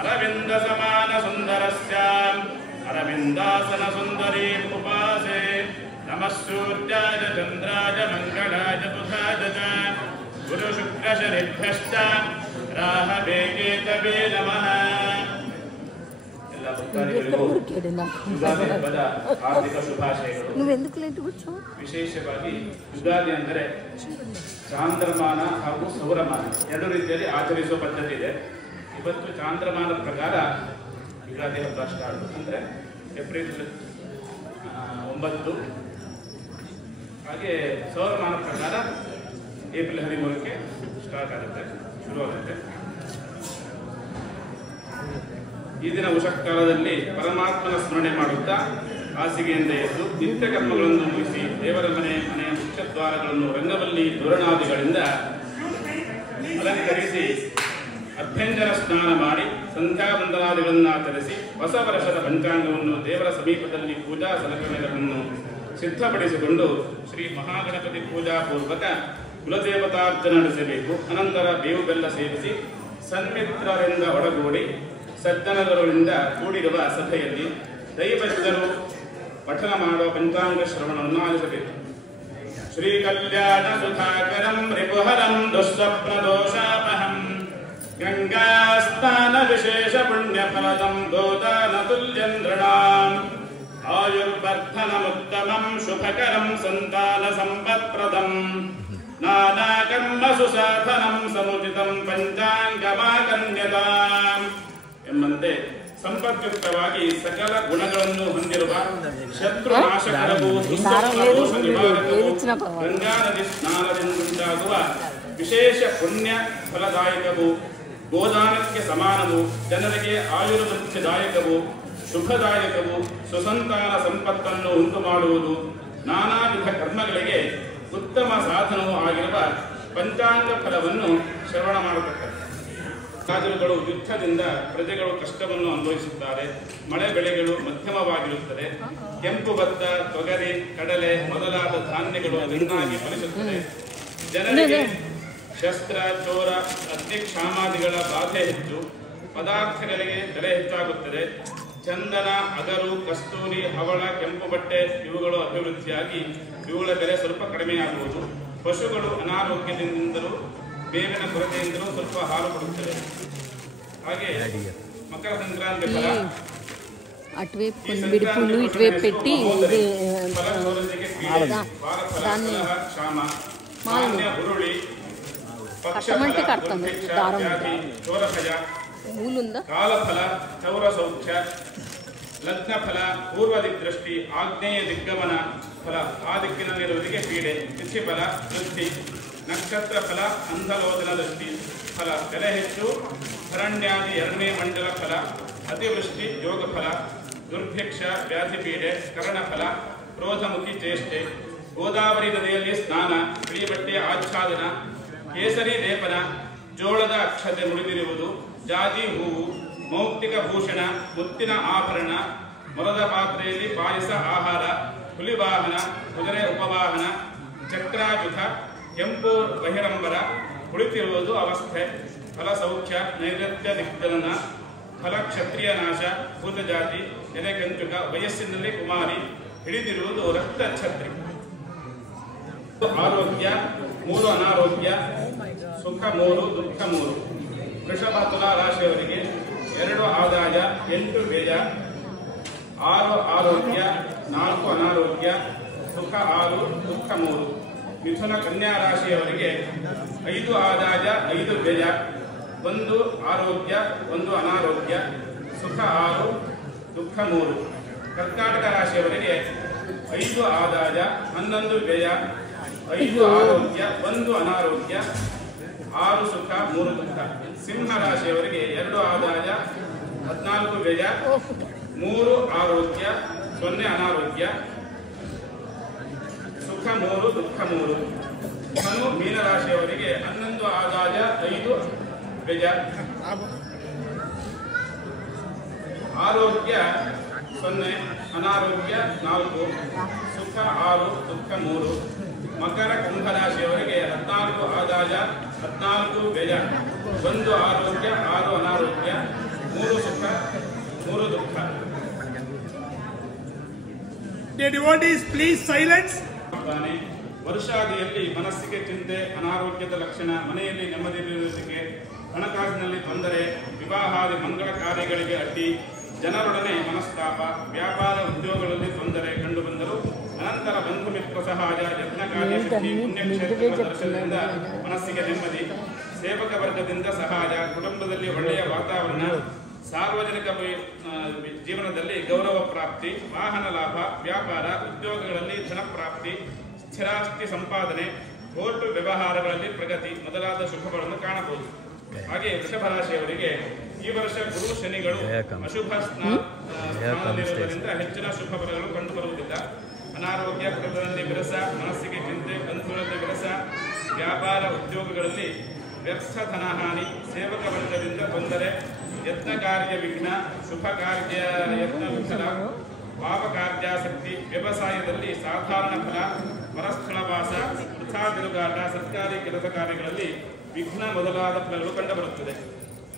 अरविंद समान सुंदरस्याम अरविंदासन सुंदरी उपासे नमः सूर्याय चंद्राय मंगलाय बुधाय च गुरु शुक्र शनिभ्यश्च राहवे केतवे नमः। हार्दिक ಶುಭಾಶಯಗಳು। ವಿಶೇಷವಾಗಿ ಯುಗಾದಿ ಅಂದರೆ ಚಾಂದ್ರಮಾನ ಹಾಗೂ ಸೌರಮಾನ ಎರಡು ರೀತಿಯಲ್ಲಿ ಆಚರಿಸುವ ಪದ್ಧತಿ ಇದೆ. ಇವತ್ತು ಚಾಂದ್ರಮಾನ ಪ್ರಕಾರ ಯುಗಾದಿ ಹಬ್ಬ ಸ್ಟಾರ್ಟ್ ಅಂದರೆ ಏಪ್ರಿಲ್ 9, ಹಾಗೆ ಸೌರಮಾನ ಪ್ರಕಾರ ಏಪ್ರಿಲ್ 13ಕ್ಕೆ ಸ್ಟಾರ್ಟ್ ಆಗುತ್ತೆ, ಶುರುವಾಗುತ್ತೆ. ಈ ದಿನ ಉಷಃಕಾಲದಲ್ಲಿ ಪರಮಾತ್ಮನ ಸ್ಮರಣೆ ಮಾಡುತ್ತಾ ಹಾಸಿಗೆಯಿಂದ ಎದ್ದು ನಿತ್ಯ ಕರ್ಮಗಳನ್ನು ಮುಗಿಸಿ ದೇವರ ಮನೆಯ ಮುಖ್ಯದ್ವಾರಗಳನ್ನು ರಂಗವಲ್ಲಿ ತೋರಣಾದಿಗಳಿಂದ ಅಲಂಕರಿಸಿ ಅಭ್ಯಂಜನ ಸ್ನಾನ ಮಾಡಿ ಸಂಧ್ಯಾವಂದನಾದಿಗಳನ್ನು ಆಚರಿಸಿ ಹೊಸ ವರ್ಷದ ಪಂಚಾಂಗವನ್ನು ದೇವರ ಸಮೀಪದಲ್ಲಿ ಪೂಜಾ ಸಲಕರಣೆಗಳನ್ನು ಸಿದ್ಧಪಡಿಸಿಕೊಂಡು ಶ್ರೀ ಮಹಾಗಣಪತಿ ಪೂಜಾ ಪೂರ್ವಕ ಕುಲದೇವತಾರ್ಚನೆ ನಡೆಸಬೇಕು. ಅನಂತರ ಬೇವು ಬೆಲ್ಲ ಸೇವಿಸಿ ಸನ್ಮಿತ್ರರಿಂದ ಒಡಗೂಡಿ ಸಜ್ಜನರುಗಳಿಂದ ಕೂಡಿರುವ ಸಭೆಯಲ್ಲಿ ದೈವಜ್ಞರು ಪಠನ ಮಾಡುವ ಪಂಚಾಂಗ ಶ್ರವಣವನ್ನು ಆಲಿಸಬೇಕು. ಶ್ರೀ ಕಲ್ಯಾಣ ಸುಧಾಕರಂ ರಿಪುಹರಂ ದುಸ್ವಪ್ನ ದೋಷಾಪಹಂ ಗಂಗಾ ಸ್ನಾನ ವಿಶೇಷ ಪುಣ್ಯ ಫಲದಂ ಗೋದಾನ ತುಲ್ಯಂ ನೃಣಾಂ ಆಯುರ್ವರ್ಧನಮುತ್ತಮಂ ಶುಭಕರಂ ಸಂತಾನ ಸಂಪತ್ಪ್ರದಂ ನಾನಾ ಕರ್ಮ ಸುಸಾಧನಂ ಸಮುಚಿತಂ ಪಂಚಾಂಗಮಾಕನ್ಯತಾಂ ಎಂಬಂತೆ ಸಂಪತ್ಯುಕ್ತವಾಗಿ ಸಕಲ ಗುಣಗಳನ್ನು ಹೊಂದಿರುವ ಶತ್ರು ನಾಶಕರವು ಗಂಗಾ ನದಿ ಸ್ನಾನದಿಂದುಂಟಾಗುವ ವಿಶೇಷ ಪುಣ್ಯ ಫಲದಾಯಕವು ಗೋದಾನಕ್ಕೆ ಸಮಾನವು ಜನರಿಗೆ ಆಯುರ್ವೃದ್ಧಿದಾಯಕವು ಶುಭದಾಯಕವು ಸುಸಂತಾನ ಸಂಪತ್ತನ್ನು ಉಂಟು ಮಾಡುವುದು ನಾನಾ ವಿಧ ಕರ್ಮಗಳಿಗೆ ಉತ್ತಮ ಸಾಧನವೂ ಆಗಿರುವ ಪಂಚಾಂಗ ಫಲವನ್ನು ಶ್ರವಣ ಮಾಡತಕ್ಕದ್ದು. ರಾಜರುಗಳು ಯುದ್ಧದಿಂದ ಪ್ರಜೆಗಳು ಕಷ್ಟವನ್ನು ಅನುಭವಿಸುತ್ತಾರೆ. ಮಳೆ ಬೆಳೆಗಳು ಮಧ್ಯಮವಾಗಿರುತ್ತದೆ. ಕೆಂಪು ಭತ್ತ, ತೊಗರಿ, ಕಡಲೆ ಮೊದಲಾದ ಧಾನ್ಯಗಳು ಚೆನ್ನಾಗಿ ಫಲಿಸುತ್ತದೆ. ಜನರಿಗೆ ಶಸ್ತ್ರ, ಚೋರ, ಅಗ್ನಿಕ್ಷಾಮಾದಿಗಳ ಬಾಧೆ ಹೆಚ್ಚು. ಪದಾರ್ಥಗಳಿಗೆ ಬೆಲೆ ಹೆಚ್ಚಾಗುತ್ತದೆ. ಚಂದನ, ಅಗರು, ಕಸ್ತೂರಿ, ಹವಳ, ಕೆಂಪು ಬಟ್ಟೆ ಇವುಗಳು ಅಭಿವೃದ್ಧಿಯಾಗಿ ಇವುಗಳ ಬೆಲೆ ಸ್ವಲ್ಪ ಕಡಿಮೆಯಾಗುವುದು. ಪಶುಗಳು ಅನಾರೋಗ್ಯದಿಂದಲೂ ಬೇವಿನ ಕೊರತೆಯಿಂದಲೂ ಸ್ವಲ್ಪ ಹಾಲು ಕೊಡುತ್ತದೆ. ಹಾಗೆ ಮಕರ ಸಂಕ್ರಾಂತಿ ಫಲ ಹುರುಳಿ, ಚೋರಭಯ, ಕಾಲಫಲ, ಚೌರ ಸೌಖ್ಯ, ಲಗ್ನಫಲ, ಪೂರ್ವ ದಿಗ್ದೃಷ್ಟಿ, ಆಗ್ನೇಯ ದಿಗ್ಗಮನ ಫಲ, ಆ ದಿಕ್ಕಿನಲ್ಲಿರುವುದಕ್ಕೆ ಪೀಡೆ, ತಿಥಿಫಲ, ವೃದ್ಧಿ, ನಕ್ಷತ್ರ ಫಲ, ಅಂಧಲೋಚನ ದೃಷ್ಟಿ ಫಲ, ಬೆಲೆ ಹೆಚ್ಚು, ಭರಣ್ಯಾದಿ 2ನೇ ಮಂಡಲ ಫಲ, ಅತಿವೃಷ್ಟಿ, ಯೋಗ ಫಲ, ದುರ್ಭಿಕ್ಷ, ವ್ಯಾಧಿ ಪೀಡೆ, ಕರ್ಣಫಲ, ಕ್ರೋಧಮುಖಿ ಚೇಷ್ಟೆ, ಗೋದಾವರಿ ನದಿಯಲ್ಲಿ ಸ್ನಾನ, ಬಿಳಿ ಬಟ್ಟೆಯ ಆಚ್ಛಾದನ, ಕೇಸರಿ ಲೇಪನ, ಜೋಳದ ಅಕ್ಷತೆ ಮುಡಿದಿರುವುದು, ಜಾತಿ ಹೂವು, ಮೌಕ್ತಿಕ ಭೂಷಣ, ಮುತ್ತಿನ ಆಭರಣ, ಮೊಲದ ಪಾತ್ರೆಯಲ್ಲಿ ಪಾಯಸ ಆಹಾರ, ಹುಲಿವಾಹನ, ಕುದುರೆ ಉಪವಾಹನ, ಚಕ್ರಾಯುಧ, ಕೆಂಪು ಬಹಿರಂಬರ, ಕುಳಿತಿರುವುದು ಅವಸ್ಥೆ, ಫಲ ಸೌಖ್ಯ, ನೈಋತ್ಯ ದಿಗ್ಗಲನ, ಫಲ ಕ್ಷತ್ರಿಯ ನಾಶ, ಭೂತಜಾತಿ, ಎದೆಗಂಚುಕ, ವಯಸ್ಸಿನಲ್ಲಿ ಕುಮಾರಿ, ಹಿಡಿದಿರುವುದು ರಕ್ತ ಛತ್ರಿ. ಆರೋಗ್ಯ 3 ಅನಾರೋಗ್ಯ, ಸುಖ 3 ದುಃಖ 3. ವೃಷಭ ತುಲಾ ರಾಶಿಯವರಿಗೆ 2 ಆದಾಯ 8 ವ್ಯಯ, 6 ಆರೋಗ್ಯ 4 ಅನಾರೋಗ್ಯ, ಸುಖ 6 ದುಃಖ 3. ಮಿಥುನ ಕನ್ಯಾ ರಾಶಿಯವರಿಗೆ 5 ಆದಾಯ 5 ವ್ಯಯ, 1 ಆರೋಗ್ಯ 1 ಅನಾರೋಗ್ಯ, ಸುಖ 6 ದುಃಖ 3. ಕರ್ನಾಟಕ ರಾಶಿಯವರಿಗೆ 5 ಆದಾಯ 11 ವ್ಯಯ, 5 ಆರೋಗ್ಯ 1 ಅನಾರೋಗ್ಯ, 6 ಸುಖ 3 ದುಃಖ. ಸಿಂಹ ರಾಶಿಯವರಿಗೆ 2 ಆದಾಯ 14 ವ್ಯಯ, 3 ಆರೋಗ್ಯ 0 ಅನಾರೋಗ್ಯ, ಸುಖ 3 ದುಃಖ 3. ಧನು ಮೀನರಾಶಿಯವರಿಗೆ 11 ಆದಾಯ 5 ವ್ಯಯ, ಆರೋಗ್ಯ 0 ಅನಾರೋಗ್ಯ 4, ಸುಖ 6 ದುಃಖ 3. ಮಕರ ಕುಂಭರಾಶಿಯವರಿಗೆ 14 ಆದಾಯ 14 ವ್ಯಯ, 1 ಆರೋಗ್ಯ 6 ಅನಾರೋಗ್ಯ, 3 The devotees, please silence. ವರ್ಷಾದಿಯಲ್ಲಿ ಮನಸ್ಸಿಗೆ ಚಿಂತೆ, ಅನಾರೋಗ್ಯದ ಲಕ್ಷಣ, ಮನೆಯಲ್ಲಿ ನೆಮ್ಮದಿಯಿರುವುದಕ್ಕೆ, ಹಣಕಾಸಿನಲ್ಲಿ ತೊಂದರೆ, ವಿವಾಹಾದಿ ಮಂಗಳ ಕಾರ್ಯಗಳಿಗೆ ಅಡ್ಡಿ, ಜನರೊಡನೆ ಮನಸ್ತಾಪ, ವ್ಯಾಪಾರ ಉದ್ಯೋಗಗಳಲ್ಲಿ ತೊಂದರೆ ಕಂಡುಬಂದರು. ಅನಂತರ ಬಂಧು ಮಿತ್ರ ಸಹಾಯ, ಯತ್ನ ಕಾರ್ಯ ಸಿದ್ಧಿ, ಪುಣ್ಯಕ್ಷೇತ್ರಗಳ ದರ್ಶನದಿಂದ ಮನಸ್ಸಿಗೆ ನೆಮ್ಮದಿ, ಸೇವಕ ವರ್ಗದಿಂದ ಸಹಾಯ, ಕುಟುಂಬದಲ್ಲಿ ಒಳ್ಳೆಯ ವಾತಾವರಣ, ಸಾರ್ವಜನಿಕ ಜೀವನದಲ್ಲಿ ಗೌರವ ಪ್ರಾಪ್ತಿ, ವಾಹನ ಲಾಭ, ವ್ಯಾಪಾರ ಉದ್ಯೋಗಗಳಲ್ಲಿ ಧನಪ್ರಾಪ್ತಿ, ಸ್ಥಿರಾಸ್ತಿ ಸಂಪಾದನೆ, ಕೋರ್ಟ್ ವ್ಯವಹಾರಗಳಲ್ಲಿ ಪ್ರಗತಿ ಮೊದಲಾದ ಶುಭಗಳನ್ನು ಕಾಣಬಹುದು. ಹಾಗೆ ವೃಷಭ ರಾಶಿಯವರಿಗೆ ಈ ವರ್ಷ ಗುರು ಶನಿಗಳು ಅಶುಭ ಸ್ಥಾನದಲ್ಲಿರುವುದರಿಂದ ಹೆಚ್ಚಿನ ಶುಭ ಫಲಗಳು ಕಂಡುಬರುವುದಿಲ್ಲ. ಅನಾರೋಗ್ಯ, ಕುಟುಂಬದಲ್ಲಿ ವಿರಸ, ಮನಸ್ಸಿಗೆ ಚಿಂತೆ, ಬಂಧುಗಳಲ್ಲಿ ವಿರಸ, ವ್ಯಾಪಾರ ಉದ್ಯೋಗಗಳಲ್ಲಿ ವ್ಯರ್ಥ ಧನಹಾನಿ, ಸೇವಕ ವರ್ಗದಿಂದ ತೊಂದರೆ, ಯತ್ನ ಕಾರ್ಯ ವಿಘ್ನ, ಶುಭ ಕಾರ್ಯ ಯತ್ನ ವಿಫಲ, ಪಾಪ ಕಾರ್ಯಾಸಕ್ತಿ, ವ್ಯವಸಾಯದಲ್ಲಿ ಸಾಧಾರಣ ಫಲ, ಪರಸ್ಥಳವಾಸ, ವೃಥಾ ತಿರುಗಾಟ, ಸರ್ಕಾರಿ ಕೆಲಸ ಕಾರ್ಯಗಳಲ್ಲಿ ವಿಘ್ನ ಮೊದಲಾದ ಫಲಗಳು ಕಂಡುಬರುತ್ತದೆ.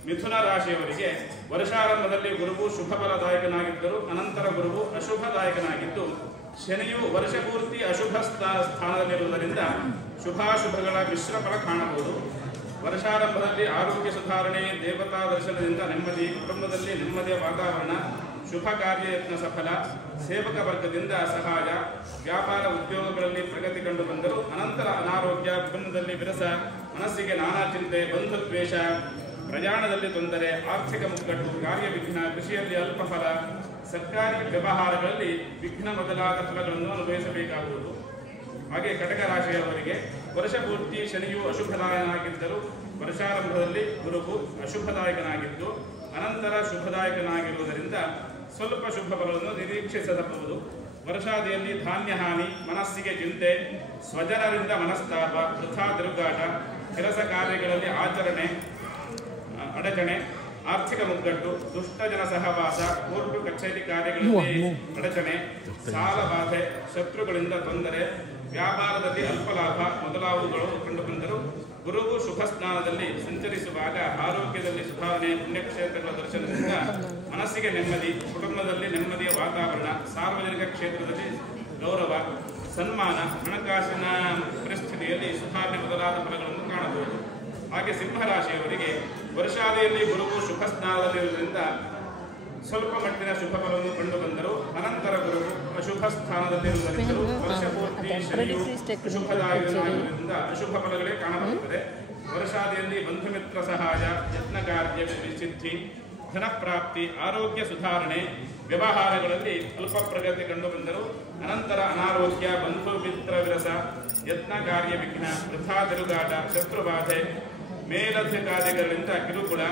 ಮಿಥುನ ರಾಶಿಯವರಿಗೆ ವರ್ಷಾರಂಭದಲ್ಲಿ ಗುರುವು ಶುಭ ಫಲದಾಯಕನಾಗಿದ್ದರು. ಅನಂತರ ಗುರುವು ಅಶುಭದಾಯಕನಾಗಿದ್ದು, ಶನಿಯು ವರ್ಷಪೂರ್ತಿ ಅಶುಭ ಸ್ಥಾನದಲ್ಲಿರುವುದರಿಂದ ಶುಭಾಶುಭಗಳ ಮಿಶ್ರ ಫಲ ಕಾಣಬಹುದು. ವರ್ಷಾರಂಭದಲ್ಲಿ ಆರೋಗ್ಯ ಸುಧಾರಣೆ, ದೇವತಾ ದರ್ಶನದಿಂದ ನೆಮ್ಮದಿ, ಕುಟುಂಬದಲ್ಲಿ ನೆಮ್ಮದಿಯ ವಾತಾವರಣ, ಶುಭ ಕಾರ್ಯ ಯತ್ನ ಸಫಲ, ಸೇವಕ ವರ್ಗದಿಂದ ಸಹಾಯ, ವ್ಯಾಪಾರ ಉದ್ಯೋಗಗಳಲ್ಲಿ ಪ್ರಗತಿ ಕಂಡು ಬಂದರು. ಅನಂತರ ಅನಾರೋಗ್ಯ, ಕುಟುಂಬದಲ್ಲಿ ವಿರಸ, ಮನಸ್ಸಿಗೆ ನಾನಾ ಚಿಂತೆ, ಬಂಧು ದ್ವೇಷ, ಪ್ರಯಾಣದಲ್ಲಿ ತೊಂದರೆ, ಆರ್ಥಿಕ ಮುಗ್ಗಟ್ಟು, ಕಾರ್ಯ ವಿಘ್ನ, ಕೃಷಿಯಲ್ಲಿ ಅಲ್ಪ ಫಲ, ಸರ್ಕಾರಿ ವ್ಯವಹಾರಗಳಲ್ಲಿ ವಿಘ್ನ ಮೊದಲಾದ ಫಲಗಳನ್ನು ಅನುಭವಿಸಬೇಕಾಗುವುದು. ಹಾಗೆ ಕಟಕ ರಾಶಿಯವರಿಗೆ ವರ್ಷಪೂರ್ತಿ ಶನಿಯು ಅಶುಭದಾಯಕನಾಗಿದ್ದರು. ವರ್ಷಾರಂಭದಲ್ಲಿ ಗುರುವು ಅಶುಭದಾಯಕನಾಗಿದ್ದು, ಅನಂತರ ಶುಭದಾಯಕನಾಗಿರುವುದರಿಂದ ಸ್ವಲ್ಪ ಶುಭ ಫಲವನ್ನು ನಿರೀಕ್ಷಿಸಬಹುದು. ವರ್ಷಾದಿಯಲ್ಲಿ ಧಾನ್ಯ ಹಾನಿ, ಮನಸ್ಸಿಗೆ ಚಿಂತೆ, ಸ್ವಜನರಿಂದ ಮನಸ್ತಾಪ, ವೃಥಾ ತಿರುಗಾಟ, ಕೆಲಸ ಕಾರ್ಯಗಳಲ್ಲಿ ಅಡಚಣೆ, ಆರ್ಥಿಕ ಮುಗ್ಗಟ್ಟು, ದುಷ್ಟ ಜನ ಸಹವಾಸ, ಕೋರ್ಟು ಕಚೇರಿ ಕಾರ್ಯಗಳಲ್ಲಿ ಅಡಚಣೆ, ಸಾಲ ಬಾಧೆ, ಶತ್ರುಗಳಿಂದ ತೊಂದರೆ, ವ್ಯಾಪಾರದಲ್ಲಿ ಅಲ್ಪ ಲಾಭ ಮೊದಲಾದವುಗಳು ಕಂಡುಬಂದರು. ಗುರುವು ಶುಭ ಸ್ನಾನದಲ್ಲಿ ಸಂಚರಿಸುವಾಗ ಆರೋಗ್ಯದಲ್ಲಿ ಸುಧಾರಣೆ, ಪುಣ್ಯಕ್ಷೇತ್ರಗಳ ದರ್ಶನದಿಂದ ಮನಸ್ಸಿಗೆ ನೆಮ್ಮದಿ, ಕುಟುಂಬದಲ್ಲಿ ನೆಮ್ಮದಿಯ ವಾತಾವರಣ, ಸಾರ್ವಜನಿಕ ಕ್ಷೇತ್ರದಲ್ಲಿ ಗೌರವ, ಸನ್ಮಾನ, ಹಣಕಾಸಿನ ಪರಿಸ್ಥಿತಿಯಲ್ಲಿ ಸುಧಾರಣೆ ಮೊದಲಾದ ಫಲಗಳನ್ನು ಕಾಣಬಹುದು. ಹಾಗೆ ಸಿಂಹರಾಶಿಯವರಿಗೆ ವರ್ಷಾದಿಯಲ್ಲಿ ಗುರುವು ಶುಭ ಸ್ನಾನದಲ್ಲಿರುವುದರಿಂದ ಸ್ವಲ್ಪ ಮಟ್ಟಿನ ಶುಭ ಫಲವನ್ನು ಕಂಡುಬಂದರು. ಅನಂತರ ಗುರುವು ಅಶುಭ ಸ್ಥಾನದಲ್ಲಿರುವುದರಿಂದ ವರ್ಷಪೂರ್ತಿ ಶನಿಯು ಅಶುಭದಾಯಕನಾಗಿರುವುದರಿಂದ ಅಶುಭ ಫಲಗಳೇ ಕಾಣಬರುತ್ತದೆ. ವರ್ಷಾದಿಯಲ್ಲಿ ಬಂಧು ಮಿತ್ರ ಸಹಾಯ, ಯತ್ನ ಕಾರ್ಯ ಸಿದ್ಧಿ, ಧನಪ್ರಾಪ್ತಿ, ಆರೋಗ್ಯ ಸುಧಾರಣೆ, ವ್ಯವಹಾರಗಳಲ್ಲಿ ಅಲ್ಪ ಪ್ರಗತಿ ಕಂಡುಬಂದರು. ಅನಂತರ ಅನಾರೋಗ್ಯ, ಬಂಧು ಮಿತ್ರ ವಿರಸ, ಯತ್ನ ಕಾರ್ಯ ವಿಘ್ನ, ವೃಥಾ ತಿರುಗಾಟ, ಶತ್ರುಬಾಧೆ, ಮೇಲಧಿಕಾರಿಗಳಿಂದ ಕಿರುಕುಳ,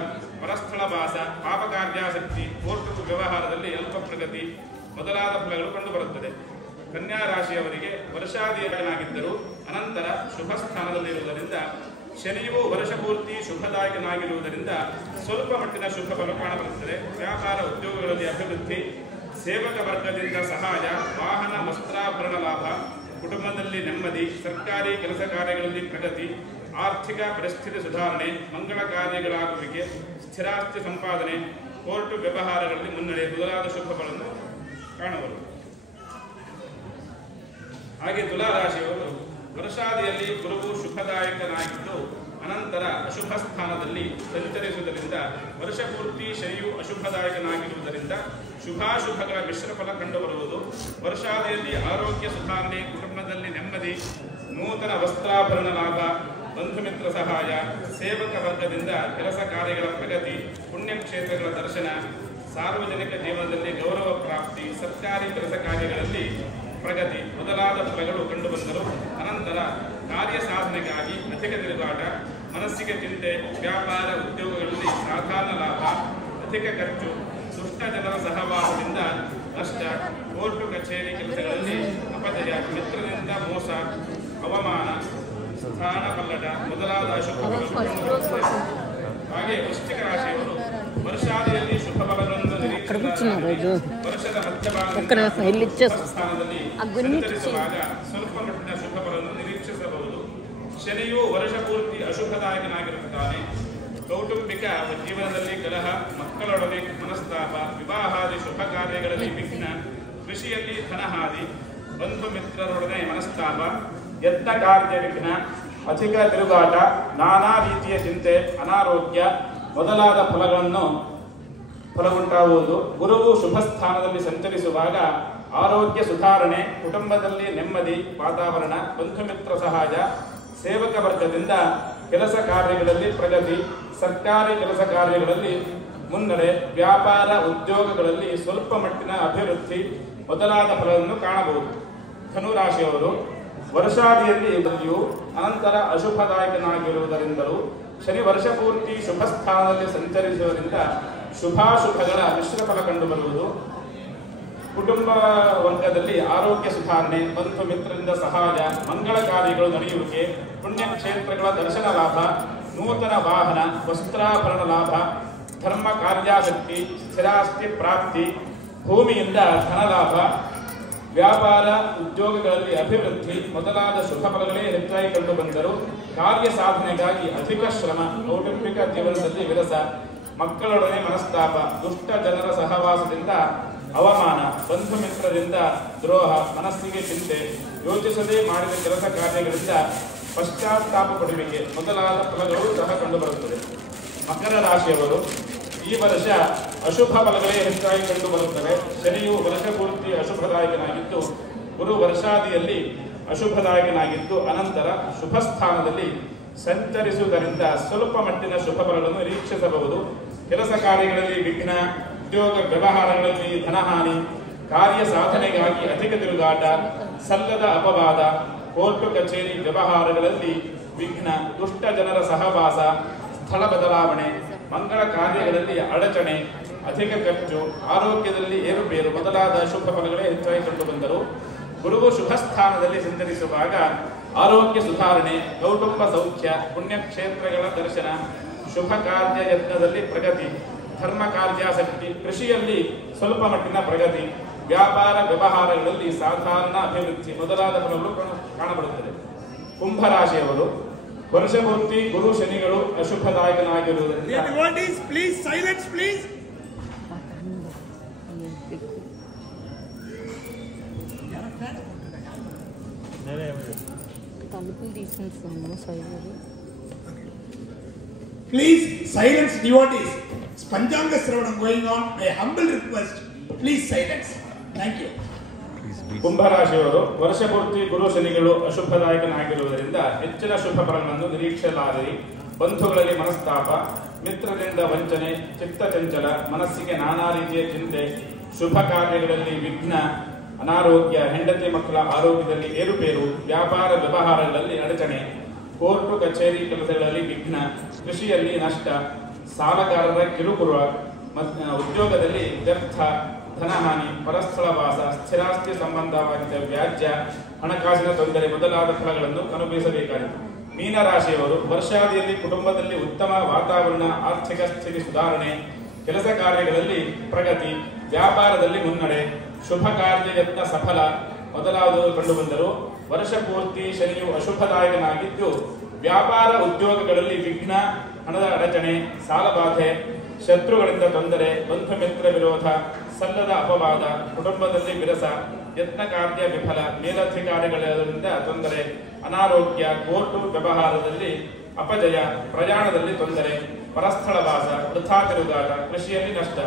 ಪರಸ್ಥಳವಾಸ, ಪಾಪ ಕಾರ್ಯಾಸಕ್ತಿ, ಕೋರ್ಟು ವ್ಯವಹಾರದಲ್ಲಿ ಅಲ್ಪ ಪ್ರಗತಿ ಮೊದಲಾದ ಫಲಗಳು ಕಂಡುಬರುತ್ತದೆ. ಕನ್ಯಾ ರಾಶಿಯವರಿಗೆ ವರ್ಷಾದಿಯನಾಗಿದ್ದರು. ಅನಂತರ ಶುಭ ಸ್ಥಾನದಲ್ಲಿರುವುದರಿಂದ ಶನಿಯು ವರ್ಷಪೂರ್ತಿ ಶುಭದಾಯಕನಾಗಿರುವುದರಿಂದ ಸ್ವಲ್ಪ ಮಟ್ಟಿನ ಶುಭ ಫಲ ಕಾಣಬರುತ್ತದೆ. ವ್ಯಾಪಾರ ಉದ್ಯೋಗಗಳಲ್ಲಿ ಅಭಿವೃದ್ಧಿ, ಸೇವಕ ವರ್ಗದಿಂದ ಸಹಾಯ, ವಾಹನ ವಸ್ತ್ರಾಭರಣ ಲಾಭ, ಕುಟುಂಬದಲ್ಲಿ ನೆಮ್ಮದಿ, ಸರ್ಕಾರಿ ಕೆಲಸ ಕಾರ್ಯಗಳಲ್ಲಿ ಪ್ರಗತಿ, ಆರ್ಥಿಕ ಪರಿಸ್ಥಿತಿ ಸುಧಾರಣೆ, ಮಂಗಳ ಕಾರ್ಯಗಳಾಗುವಿಕೆ, ಸ್ಥಿರಾಸ್ತಿ ಸಂಪಾದನೆ, ಕೋರ್ಟು ವ್ಯವಹಾರಗಳಲ್ಲಿ ಮುನ್ನಡೆ ಮೊದಲಾದ ಶುಭ ಫಲವನ್ನು ಕಾಣಬಹುದು. ಹಾಗೆ ತುಲಾರಾಶಿಯವರು ವರ್ಷಾದಿಯಲ್ಲಿ ಗುರುವು ಶುಭದಾಯಕನಾಗಿದ್ದು, ಅನಂತರ ಅಶುಭ ಸ್ಥಾನದಲ್ಲಿ ಸಂಚರಿಸುವುದರಿಂದ ವರ್ಷಪೂರ್ತಿ ಶನಿಯು ಅಶುಭದಾಯಕನಾಗಿರುವುದರಿಂದ ಶುಭಾಶುಭಗಳ ಮಿಶ್ರ ಫಲ ಕಂಡುಬರುವುದು. ವರ್ಷಾದಿಯಲ್ಲಿ ಆರೋಗ್ಯ ಸುಧಾರಣೆ, ಕುಟುಂಬದಲ್ಲಿ ನೆಮ್ಮದಿ, ನೂತನ ವಸ್ತ್ರಾಭರಣ ಲಾಭ, ಬಂಧು ಮಿತ್ರ ಸಹಾಯ, ಸೇವಕ ವರ್ಗದಿಂದ ಕೆಲಸ ಕಾರ್ಯಗಳ ಪ್ರಗತಿ, ಪುಣ್ಯಕ್ಷೇತ್ರಗಳ ದರ್ಶನ, ಸಾರ್ವಜನಿಕ ಜೀವನದಲ್ಲಿ ಗೌರವ ಪ್ರಾಪ್ತಿ, ಸರ್ಕಾರಿ ಕೆಲಸ ಕಾರ್ಯಗಳಲ್ಲಿ ಪ್ರಗತಿ ಮೊದಲಾದ ಫಲಗಳು ಕಂಡುಬಂದರು. ಅನಂತರ ಕಾರ್ಯ ಸಾಧನೆಗಾಗಿ ಅಧಿಕ ತಿರುಗಾಟ, ಮನಸ್ಸಿಗೆ ಚಿಂತೆ, ವ್ಯಾಪಾರ ಉದ್ಯೋಗಗಳಲ್ಲಿ ಸಾಧಾರಣ ಲಾಭ, ಅಧಿಕ ಖರ್ಚು, ದುಷ್ಟ ಜನರ ಸಹವಾಸದಿಂದ ನಷ್ಟ, ಕೋರ್ಟು ಕಚೇರಿ ಕೆಲಸಗಳಲ್ಲಿ ಅಪಜಯ, ಮಿತ್ರರಿಂದ ಮೋಸ, ಅವಮಾನ, ಸ್ಥಾನ ಪಲ್ಲಟ ಮೊದಲಾದ ಅಶುಭಗಳು. ಹಾಗೆ ವೃಶ್ಚಿಕ ರಾಶಿಯವರು ವರ್ಷಾದಿಯಲ್ಲಿ ಶುಭ ಫಲಗಳನ್ನು ನಿರೀಕ್ಷಿಸುತ್ತಾರೆ. ವರ್ಷದ ಮಧ್ಯಭಾಗದಲ್ಲಿ ಸಂಚರಿಸುವಾಗ ಸ್ವಲ್ಪ ಮಟ್ಟಿನ ಶುಭ ಫಲವನ್ನು ನಿರೀಕ್ಷಿಸಬಹುದು. ಶನಿಯು ವರ್ಷ ಪೂರ್ತಿ ಅಶುಭದಾಯಕನಾಗಿರುತ್ತಾನೆ. ಕೌಟುಂಬಿಕ ಕೌಟುಂಬಿಕ ಜೀವನದಲ್ಲಿ ಕಲಹ, ಮಕ್ಕಳೊಡನೆ ಮನಸ್ತಾಪ, ವಿವಾಹಾದಿ ಶುಭ ಕಾರ್ಯಗಳಲ್ಲಿ ವಿಘ್ನ, ಕೃಷಿಯಲ್ಲಿ ಧನಹಾನಿ, ಬಂಧು ಮಿತ್ರರೊಡನೆ ಮನಸ್ತಾಪ, ಯತ್ನ ಕಾರ್ಯ ವಿಘ್ನ, ಅಧಿಕ ತಿರುಗಾಟ, ನಾನಾ ರೀತಿಯ ಚಿಂತೆ, ಅನಾರೋಗ್ಯ ಮೊದಲಾದ ಫಲವುಂಟಾಗುವುದು. ಗುರುವು ಶುಭ ಸ್ಥಾನದಲ್ಲಿ ಸಂಚರಿಸುವಾಗ ಆರೋಗ್ಯ ಸುಧಾರಣೆ, ಕುಟುಂಬದಲ್ಲಿ ನೆಮ್ಮದಿ ವಾತಾವರಣ, ಬಂಧು ಮಿತ್ರ ಸಹಜ, ಸೇವಕ ವರ್ಗದಿಂದ ಕೆಲಸ ಕಾರ್ಯಗಳಲ್ಲಿ ಪ್ರಗತಿ, ಸರ್ಕಾರಿ ಕೆಲಸ ಕಾರ್ಯಗಳಲ್ಲಿ ಮುನ್ನಡೆ, ವ್ಯಾಪಾರ ಉದ್ಯೋಗಗಳಲ್ಲಿ ಸ್ವಲ್ಪ ಮಟ್ಟಿನ ಅಭಿವೃದ್ಧಿ ಮೊದಲಾದ ಫಲವನ್ನು ಕಾಣಬಹುದು. ಧನುರಾಶಿಯವರು ವರ್ಷಾದಿಯಲ್ಲಿಯೂ ಅನಂತರ ಅಶುಭದಾಯಕನಾಗಿರುವುದರಿಂದಲೂ ಶನಿ ವರ್ಷ ಪೂರ್ತಿ ಶುಭ ಸ್ಥಾನದಲ್ಲಿ ಸಂಚರಿಸುವುದರಿಂದ ಶುಭಾಶುಭಗಳ ಮಿಶ್ರ ಫಲ ಕಂಡುಬರುವುದು. ಕುಟುಂಬ ವರ್ಗದಲ್ಲಿ ಆರೋಗ್ಯ ಸುಧಾರಣೆ, ಬಂಧು ಮಿತ್ರರಿಂದ ಸಹಾಯ, ಮಂಗಳ ಕಾರ್ಯಗಳು ನಡೆಯುವಿಕೆ, ಪುಣ್ಯಕ್ಷೇತ್ರಗಳ ದರ್ಶನ ಲಾಭ, ನೂತನ ವಾಹನ ವಸ್ತ್ರಾಭರಣ ಲಾಭ, ಧರ್ಮ ಕಾರ್ಯಾಸಕ್ತಿ, ಸ್ಥಿರಾಸ್ತಿ ಪ್ರಾಪ್ತಿ, ಭೂಮಿಯಿಂದ ಧನಲಾಭ, ವ್ಯಾಪಾರ ಉದ್ಯೋಗಗಳಲ್ಲಿ ಅಭಿವೃದ್ಧಿ ಮೊದಲಾದ ಶುಭ ಫಲಗಳೇ ಹೆಚ್ಚಾಗಿ ಕಂಡು ಬಂದರು. ಕಾರ್ಯ ಸಾಧನೆಗಾಗಿ ಅಧಿಕ ಶ್ರಮ, ಕೌಟುಂಬಿಕ ಜೀವನದಲ್ಲಿ ವಿರಸ, ಮಕ್ಕಳೊಡನೆ ಮನಸ್ತಾಪ, ದುಷ್ಟ ಜನರ ಸಹವಾಸದಿಂದ ಅವಮಾನ, ಬಂಧು ಮಿತ್ರರಿಂದ ದ್ರೋಹ, ಮನಸ್ಸಿಗೆ ಚಿಂತೆ, ಯೋಚಿಸದೆ ಮಾಡಿದ ಕೆಲಸ ಕಾರ್ಯಗಳಿಂದ ಪಶ್ಚಾತ್ತಾಪ ಪಡುವಿಕೆ ಮೊದಲಾದ ಫಲಗಳು ಸಹ ಕಂಡುಬರುತ್ತದೆ. ಮಕರ ರಾಶಿಯವರು ಈ ವರ್ಷ ಅಶುಭ ಫಲಗಳೇ ಹೆಚ್ಚಾಗಿ ಕಂಡುಬರುತ್ತವೆ. ಶನಿಯು ವರ್ಷ ಪೂರ್ತಿ ಅಶುಭದಾಯಕನಾಗಿದ್ದು, ಗುರು ವರ್ಷಾದಿಯಲ್ಲಿ ಅಶುಭದಾಯಕನಾಗಿದ್ದು ಅನಂತರ ಶುಭ ಸ್ಥಾನದಲ್ಲಿ ಸಂಚರಿಸುವುದರಿಂದ ಸ್ವಲ್ಪ ಮಟ್ಟಿನ ಶುಭ ಫಲಗಳನ್ನು ನಿರೀಕ್ಷಿಸಬಹುದು. ಕೆಲಸ ಕಾರ್ಯಗಳಲ್ಲಿ ವಿಘ್ನ, ಉದ್ಯೋಗ ವ್ಯವಹಾರಗಳಲ್ಲಿ ಧನಹಾನಿ, ಕಾರ್ಯ ಸಾಧನೆಗಾಗಿ ಅಧಿಕ ತಿರುಗಾಟ, ಸಲ್ಲದ ಅಪವಾದ, ಕೋರ್ಟು ಕಚೇರಿ ವ್ಯವಹಾರಗಳಲ್ಲಿ ವಿಘ್ನ, ದುಷ್ಟ ಜನರ ಸಹವಾಸ, ಸ್ಥಳ ಬದಲಾವಣೆ, ಮಂಗಳ ಕಾರ್ಯಗಳಲ್ಲಿ ಅಡಚಣೆ, ಅಧಿಕ ಖರ್ಚು, ಆರೋಗ್ಯದಲ್ಲಿ ಏರುಪೇರು ಮೊದಲಾದ ಶುಭ ಫಲಗಳೇ ಹೆಚ್ಚಾಗಿ ಕಂಡುಬಂದರು. ಗುರುವು ಶುಭ ಸ್ಥಾನದಲ್ಲಿ ಸಂಚರಿಸುವಾಗ ಆರೋಗ್ಯ ಸುಧಾರಣೆ, ಕೌಟುಂಬ ಸೌಖ್ಯ, ಪುಣ್ಯಕ್ಷೇತ್ರಗಳ ದರ್ಶನ, ಶುಭ ಕಾರ್ಯ ಯತ್ನದಲ್ಲಿ ಪ್ರಗತಿ, ಧರ್ಮ ಕಾರ್ಯಾಸಕ್ತಿ, ಕೃಷಿಯಲ್ಲಿ ಸ್ವಲ್ಪ ಮಟ್ಟಿನ ಪ್ರಗತಿ, ವ್ಯಾಪಾರ ವ್ಯವಹಾರಗಳಲ್ಲಿ ಸಾಧಾರಣ ಅಭಿವೃದ್ಧಿ ಮೊದಲಾದ ಫಲಗಳು ಕಾಣಬರುತ್ತದೆ. ಕುಂಭರಾಶಿಯವರು ವರ್ಷ ಪೂರ್ತಿ ಗುರು ಶನಿಗಳು ಅಶುಭದಾಯಕನಾಗಿರುವುದರಿಂದ Please silence devotees. Panchanga Shravanam going on. A humble request. Please silence. Thank you. ಕುಂಭರಾಶಿಯವರು ವರ್ಷ ಪೂರ್ತಿ ಗುರು ಶನಿಗಳು ಅಶುಭದಾಯಕನಾಗಿರುವುದರಿಂದ ಹೆಚ್ಚಿನ ಶುಭ ಫಲಗಳನ್ನು ನಿರೀಕ್ಷಿಸಲಾರಿರಿ. ಬಂಧುಗಳಲ್ಲಿ ಮನಸ್ತಾಪ, ಮಿತ್ರರಿಂದ ವಂಚನೆ, ಚಿತ್ತ ಚಂಚಲ, ಮನಸ್ಸಿಗೆ ನಾನಾ ರೀತಿಯ ಚಿಂತೆ, ಶುಭ ಕಾರ್ಯಗಳಲ್ಲಿ ವಿಘ್ನ, ಅನಾರೋಗ್ಯ, ಹೆಂಡತಿ ಮಕ್ಕಳ ಆರೋಗ್ಯದಲ್ಲಿ ಏರುಪೇರು, ವ್ಯಾಪಾರ ವ್ಯವಹಾರಗಳಲ್ಲಿ ಅಡಚಣೆ, ಕೋರ್ಟು ಕಚೇರಿ ಕೆಲಸಗಳಲ್ಲಿ ವಿಘ್ನ, ಕೃಷಿಯಲ್ಲಿ ನಷ್ಟ, ಸಾಲಗಾರರ ಕಿರುಕುಳ, ಉದ್ಯೋಗದಲ್ಲಿ ವ್ಯರ್ಥ, ಧನಹಾನಿ, ಪರಸ್ಥಳ ವಾಸ, ಸ್ಥಿರಾಸ್ತಿ ಸಂಬಂಧವಾಗಿದ್ದ ವ್ಯಾಜ್ಯ, ಹಣಕಾಸಿನ ತೊಂದರೆ ಮೊದಲಾದ ಫಲಗಳನ್ನು ಅನುಭವಿಸಬೇಕಾಯಿತು. ಮೀನರಾಶಿಯವರು ವರ್ಷಾದಿಯಲ್ಲಿ ಕುಟುಂಬದಲ್ಲಿ ಉತ್ತಮ ವಾತಾವರಣ, ಆರ್ಥಿಕ ಸ್ಥಿತಿ ಸುಧಾರಣೆ, ಕೆಲಸ ಕಾರ್ಯಗಳಲ್ಲಿ ಪ್ರಗತಿ, ವ್ಯಾಪಾರದಲ್ಲಿ ಮುನ್ನಡೆ, ಶುಭ ಕಾರ್ಯ ಯತ್ನ ಸಫಲ ಮೊದಲಾದವು ಕಂಡುಬಂದರು. ವರ್ಷ ಪೂರ್ತಿ ಶನಿಯು ಅಶುಭದಾಯಕನಾಗಿದ್ದು ವ್ಯಾಪಾರ ಉದ್ಯೋಗಗಳಲ್ಲಿ ವಿಘ್ನ, ಹಣದ ಅಡಚಣೆ, ಸಾಲಬಾಧೆ, ಶತ್ರುಗಳಿಂದ ತೊಂದರೆ, ಬಂಧು ಮಿತ್ರ ವಿರೋಧ, ಸಲ್ಲದ ಅಪವಾದ, ಕುಟುಂಬದಲ್ಲಿ ವಿರಸ, ಯತ್ನ ಕಾರ್ಯ ವಿಫಲ, ಮೇಲಧಿಕಾರಿಗಳಿಂದ ತೊಂದರೆ, ಅನಾರೋಗ್ಯ, ಕೋರ್ಟು ವ್ಯವಹಾರದಲ್ಲಿ ಅಪಜಯ, ಪ್ರಯಾಣದಲ್ಲಿ ತೊಂದರೆ, ಪರಸ್ಥಳ ವಾಸ, ವೃಥಾ ತಿರುಗಾಟ, ಕೃಷಿಯಲ್ಲಿ ನಷ್ಟ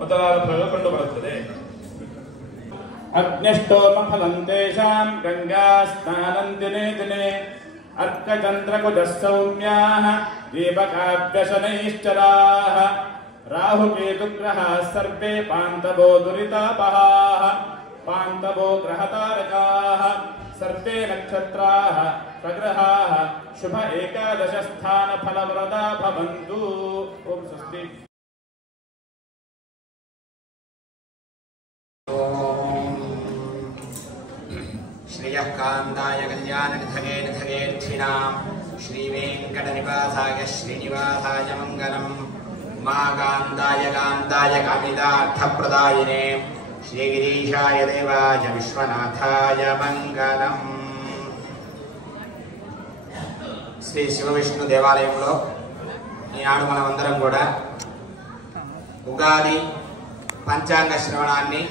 ಮೊದಲಾದ ಫಲಗಳು ಕಂಡುಬರುತ್ತದೆ. ಅಗ್ನಿಷ್ಟೋಮ ಫಲಂತೇಷಾಂ ಗಂಗಾ ಸ್ನಾನಂ ದಿನೇ ದಿನೇ ಅರ್ಕಚಂದ್ರಕುಜ ಸೌಮ್ಯಾಃ ದೀಪಕಾಭ್ಯಶನೈಶ್ಚರಾಃ ರಾಹುಕೇತು ಗ್ರಹಾಃ ಸರ್ವೇ ಪಾಂತವೋ ದುರಿತಾಪಹಾಃ ಪಾಂತವೋ ಗ್ರಹತಾರಕಾಃ ಸರ್ವೇ ನಕ್ಷತ್ರಾಃ ಪ್ರಗ್ರಹಾಃ ಶುಭ ಏಕಾದಶ ಸ್ಥಾನ ಫಲವರದಾ ಭವಂತು. ಓಂ ಸ್ವಸ್ತಿ. श्रियः कान्ताय कल्याणनिधये निधयेऽर्थिनाम् श्रीवेङ्कटनिवासाय श्रीनिवासाय मङ्गलम् मा कान्ताय कान्ताय कामितार्थप्रदायिने श्रीगिरीशाय देवाय विश्वनाथाय मङ्गलम्. శ్రీ శివ విష్ణు దేవాలయంలో ఈనాడు మనమందరం కూడా ఉగాది పంచాంగ శ్రవణాన్ని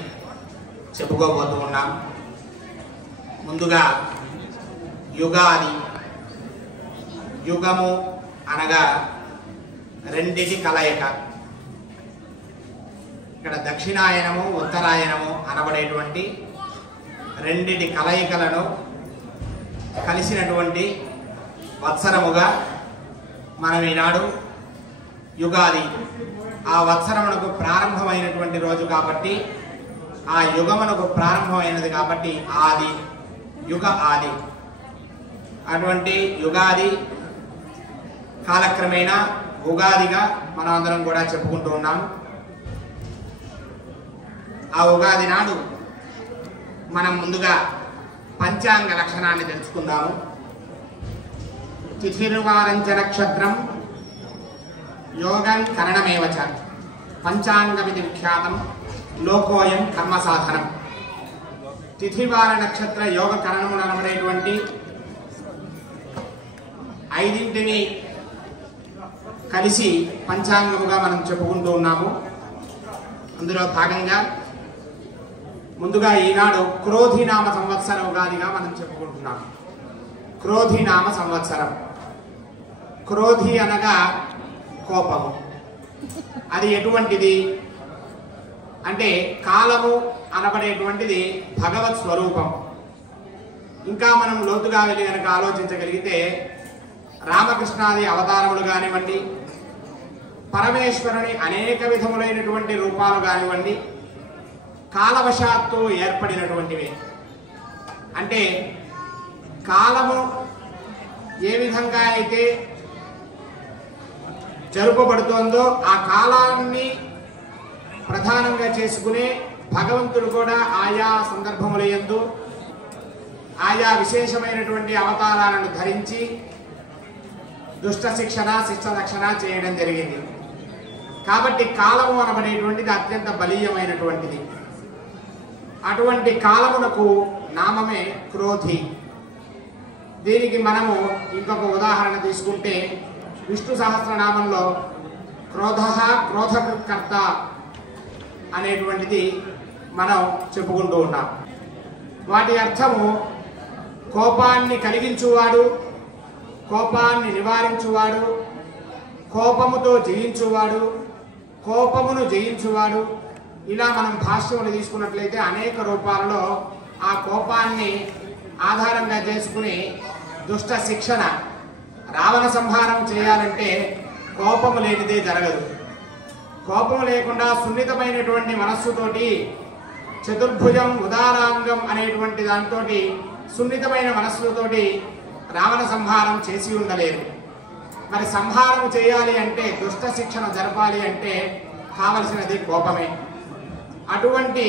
చెప్పుకోబోతూ ఉన్నాం. ముందుగా యుగాది, యుగము అనగా రెండిటి కలయిక. ఇక్కడ దక్షిణాయనము ఉత్తరాయణము అనబడేటువంటి రెండిటి కలయికలను కలిసినటువంటి వత్సరముగా మనం ఈనాడు యుగాది, ఆ వత్సరమునకు ప్రారంభమైనటువంటి రోజు కాబట్టి, ఆ యుగమునకు ప్రారంభమైనది కాబట్టి ఆది, యుగ ఆది. అటువంటి యుగాది కాలక్రమేణా ఉగాదిగా మనం అందరం కూడా చెప్పుకుంటూ ఉన్నాము. ఆ ఉగాది నాడు మనం ముందుగా పంచాంగ లక్షణాన్ని తెలుసుకుందాము. తిథిర్వారంచ నక్షత్రం యోగం కరణమేవచ పంచాంగమితి విఖ్యాతం లోకోయం కర్మ సాధనం. తిథివార నక్షత్ర యోగ కరణములు అనబడేటువంటి 5 కలిసి పంచాంగముగా మనం చెప్పుకుంటూ ఉన్నాము. అందులో భాగంగా ముందుగా ఈనాడు క్రోధినామ సంవత్సర ఉగాదిగా మనం చెప్పుకుంటున్నాం. క్రోధినామ సంవత్సరం, క్రోధి అనగా కోపము. అది ఎటువంటిది అంటే కాలము అనబడేటువంటిది భగవత్ స్వరూపం. ఇంకా మనం లోతుగా వెళ్ళి కనుక ఆలోచించగలిగితే రామకృష్ణాది అవతారములు కానివ్వండి, పరమేశ్వరుని అనేక విధములైనటువంటి రూపాలు కానివ్వండి, కాలవశాత్తు ఏర్పడినటువంటివి. అంటే కాలము ఏ విధంగా అయితే జరుపబడుతోందో ఆ కాలాన్ని ప్రధానంగా చేసుకునే భగవంతుడు కూడా ఆయా సందర్భముల యందు ఆయా విశేషమైనటువంటి అవతారాలను ధరించి దుష్ట శిక్షణ, శిక్ష రక్షణ చేయడం జరిగింది. కాబట్టి కాలము అనబడేటువంటిది అత్యంత బలీయమైనటువంటిది. అటువంటి కాలమునకు నామమే క్రోధి. దీనికి మనము ఇంకొక ఉదాహరణ తీసుకుంటే విష్ణు సహస్రనామంలో క్రోధ క్రోధకర్త అనేటువంటిది మనం చెప్పుకుంటూ ఉన్నాం. వాటి అర్థము కోపాన్ని కలిగించువాడు, కోపాన్ని నివారించువాడు, కోపముతో జయించువాడు, కోపమును జయించువాడు. ఇలా మనం భాష్యములు తీసుకున్నట్లయితే అనేక రూపాలలో ఆ కోపాన్ని ఆధారంగా చేసుకుని దుష్ట శిక్షణ, రావణ సంహారం చేయాలంటే కోపము లేనిదే జరగదు. కోపము లేకుండా సున్నితమైనటువంటి మనస్సుతోటి, చతుర్భుజం ఉదారాంగం అనేటువంటి దాంతో సున్నితమైన మనస్సుతోటి రావణ సంహారం చేసి ఉండలేదు. మరి సంహారం చేయాలి అంటే, దుష్ట శిక్షణ జరపాలి అంటే కావలసినది కోపమే. అటువంటి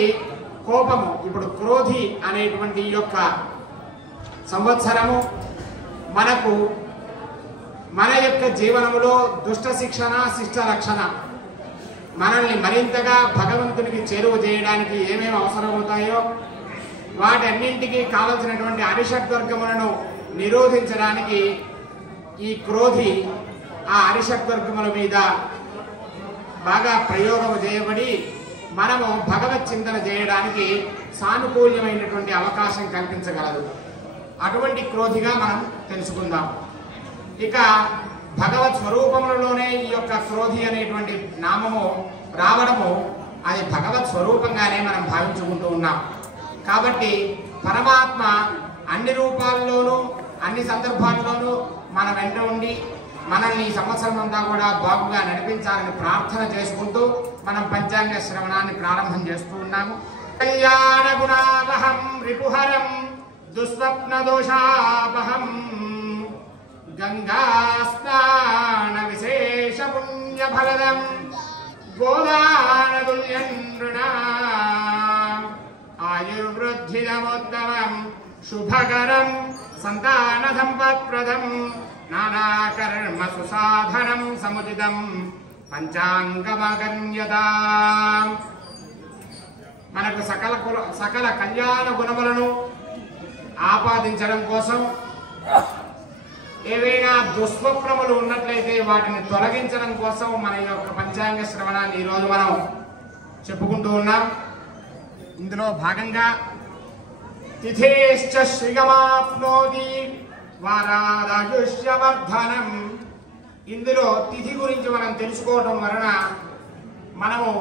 కోపము ఇప్పుడు క్రోధి అనేటువంటి యొక్క సంవత్సరము మనకు మన యొక్క జీవనములో దుష్ట శిక్షణ, శిష్ట రక్షణ, మనల్ని మరింతగా భగవంతునికి చేరువ చేయడానికి ఏమేమి అవసరమవుతాయో వాటన్నింటికి కావలసినటువంటి అరిషడ్వర్గములను నిరోధించడానికి ఈ క్రోధి ఆ అరిషడ్వర్గముల మీద బాగా ప్రయోగం చేయబడి మనము భగవత్ చింతన చేయడానికి సానుకూల్యమైనటువంటి అవకాశం కల్పించగలదు. అటువంటి క్రోధిగా మనం తెలుసుకుందాం. ఇక భగవత్ స్వరూపములలోనే ఈ యొక్క క్రోధి అనేటువంటి నామము రావడము అది భగవత్ స్వరూపంగానే మనం భావించుకుంటూ ఉన్నాం. కాబట్టి పరమాత్మ అన్ని రూపాల్లోనూ అన్ని సందర్భాల్లోనూ మన వెంట ఉండి మనల్ని ఈ సంవత్సరం అంతా కూడా బాగుగా నడిపించాలని ప్రార్థన చేసుకుంటూ మనం పంచాంగ శ్రవణాన్ని ప్రారంభం చేస్తూ ఉన్నాము. కళ్యాణ గుణావహం రిపుహరం దుస్వప్న దోషాపహం గంగా స్నాన విశేష పుణ్య ఫలదం గోదానదుల్యం నృణాం ఆయుర్వృద్ధిదమోత్తమం శుభకరం సంతాన సంపత్ప్రదం నానాకర్మ సుసాధనం సముదితం పంచాంగమగణ్యతాం. మనకు సకల కళ్యాణ గుణములను ఆపాదించడం కోసం ఏవైనా దుస్వప్నములు ఉన్నట్లయితే వాటిని తొలగించడం కోసం మన యొక్క పంచాంగ శ్రవణాన్ని ఈరోజు మనం చెప్పుకుంటూ ఉన్నాం. ఇందులో భాగంగా తిథేశ్చ శ్రీగమాప్నోతి వారాదాయుష్యవర్ధనం. ఇందులో తిథి గురించి మనం తెలుసుకోవడం వలన మనము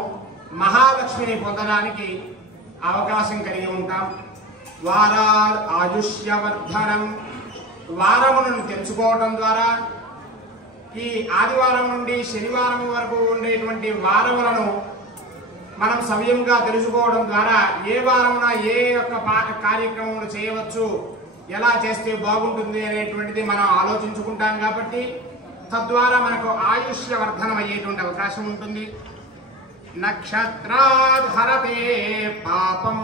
మహాలక్ష్మిని పొందడానికి అవకాశం కలిగి ఉంటాం. వారాదాయుష్యవర్ధనం వారములను తెలుసుకోవడం ద్వారా ఈ ఆదివారం నుండి శనివారం వరకు ఉండేటువంటి వారములను మనం సవ్యంగా తెలుసుకోవడం ద్వారా ఏ వారమున ఏ యొక్క కార్యక్రమం చేయవచ్చు, ఎలా చేస్తే బాగుంటుంది అనేటువంటిది మనం ఆలోచించుకుంటాం. కాబట్టి తద్వారా మనకు ఆయుష్య వర్ధనం అయ్యేటువంటి అవకాశం ఉంటుంది. నక్షత్రాధరతే పాపం.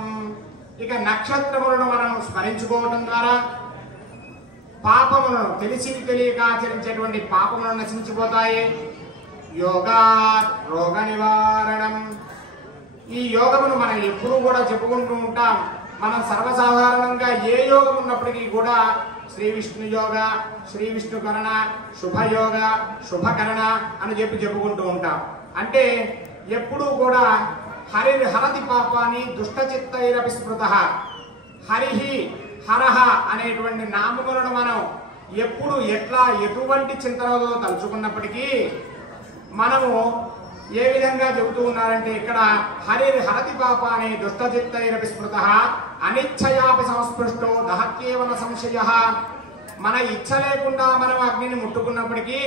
ఇక నక్షత్రములను మనం స్మరించుకోవడం ద్వారా పాపములను తెలిసి తెలియక ఆచరించేటువంటి పాపములను నశించిపోతాయి. యోగా రోగ నివారణం. ఈ యోగమును మనం ఎప్పుడూ కూడా చెప్పుకుంటూ ఉంటాం. మనం సర్వసాధారణంగా ఏ యోగం ఉన్నప్పటికీ కూడా శ్రీ విష్ణు యోగ, శ్రీ విష్ణుకరణ, శుభయోగ, శుభకరణ అని చెప్పుకుంటూ ఉంటాం. అంటే ఎప్పుడూ కూడా హరతి పాపాన్ని దుష్టచిత్తైరపి స్మృతః. హరిహి హరహ అనేటువంటి నామములను మనం ఎప్పుడు ఎటువంటి చింతనతో తలుచుకున్నప్పటికీ మనము ఏ విధంగా చెబుతూ ఉన్నారంటే ఇక్కడ హరతి పాపాన్ని దుష్టచిత్తైరపి స్మృతః అనిచ్ఛయాపి సంస్పృష్టో దహత్యేవన సంశయః. మన ఇచ్ఛ లేకుండా మనం అగ్నిని ముట్టుకున్నప్పటికీ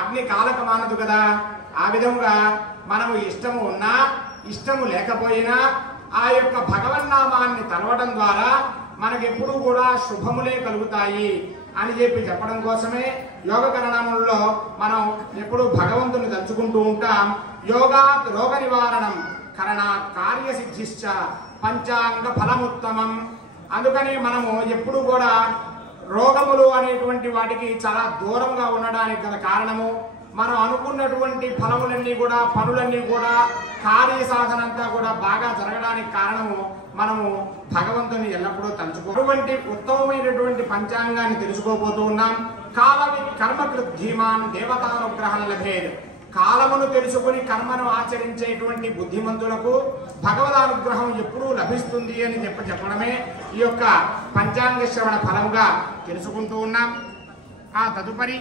అగ్ని కాలక మానదు కదా. ఆ విధంగా మనము ఇష్టము ఉన్నా ఇష్టము లేకపోయినా ఆ యొక్క భగవన్నామాన్ని తలవడం ద్వారా మనకెప్పుడు కూడా శుభములే కలుగుతాయి అని చెప్పడం కోసమే యోగకరణములలో మనం ఎప్పుడు భగవంతుని తలుచుకుంటూ ఉంటాం. యోగాత్ రోగ నివారణం కరణాత్ కార్యసిద్ధిశ్చ పంచాంగ ఫలముత్తమం. అందుకని మనము ఎప్పుడు కూడా రోగములు అనేటువంటి వాటికి చాలా దూరంగా ఉండడానికి గల కారణము మనం అనుకున్నటువంటి ఫలములన్నీ కూడా పనులన్నీ కూడా కార్యసాధన అంతా కూడా బాగా జరగడానికి కారణము మనము భగవంతుని ఎల్లప్పుడూ తలుచుకోటువంటి ఉత్తమమైనటువంటి పంచాంగాన్ని తెలుసుకోబోతూ ఉన్నాం. కర్మకృత్ ధీమాన్ దేవతానుగ్రహం లభేద్. కాలమును తెలుసుకుని కర్మను ఆచరించేటువంటి బుద్ధిమంతులకు భగవదానుగ్రహం ఎప్పుడూ లభిస్తుంది అని చెప్పడమే ఈ యొక్క పంచాంగ శ్రవణ ఫలంగా తెలుసుకుంటూ ఉన్నాం. ఆ తదుపరి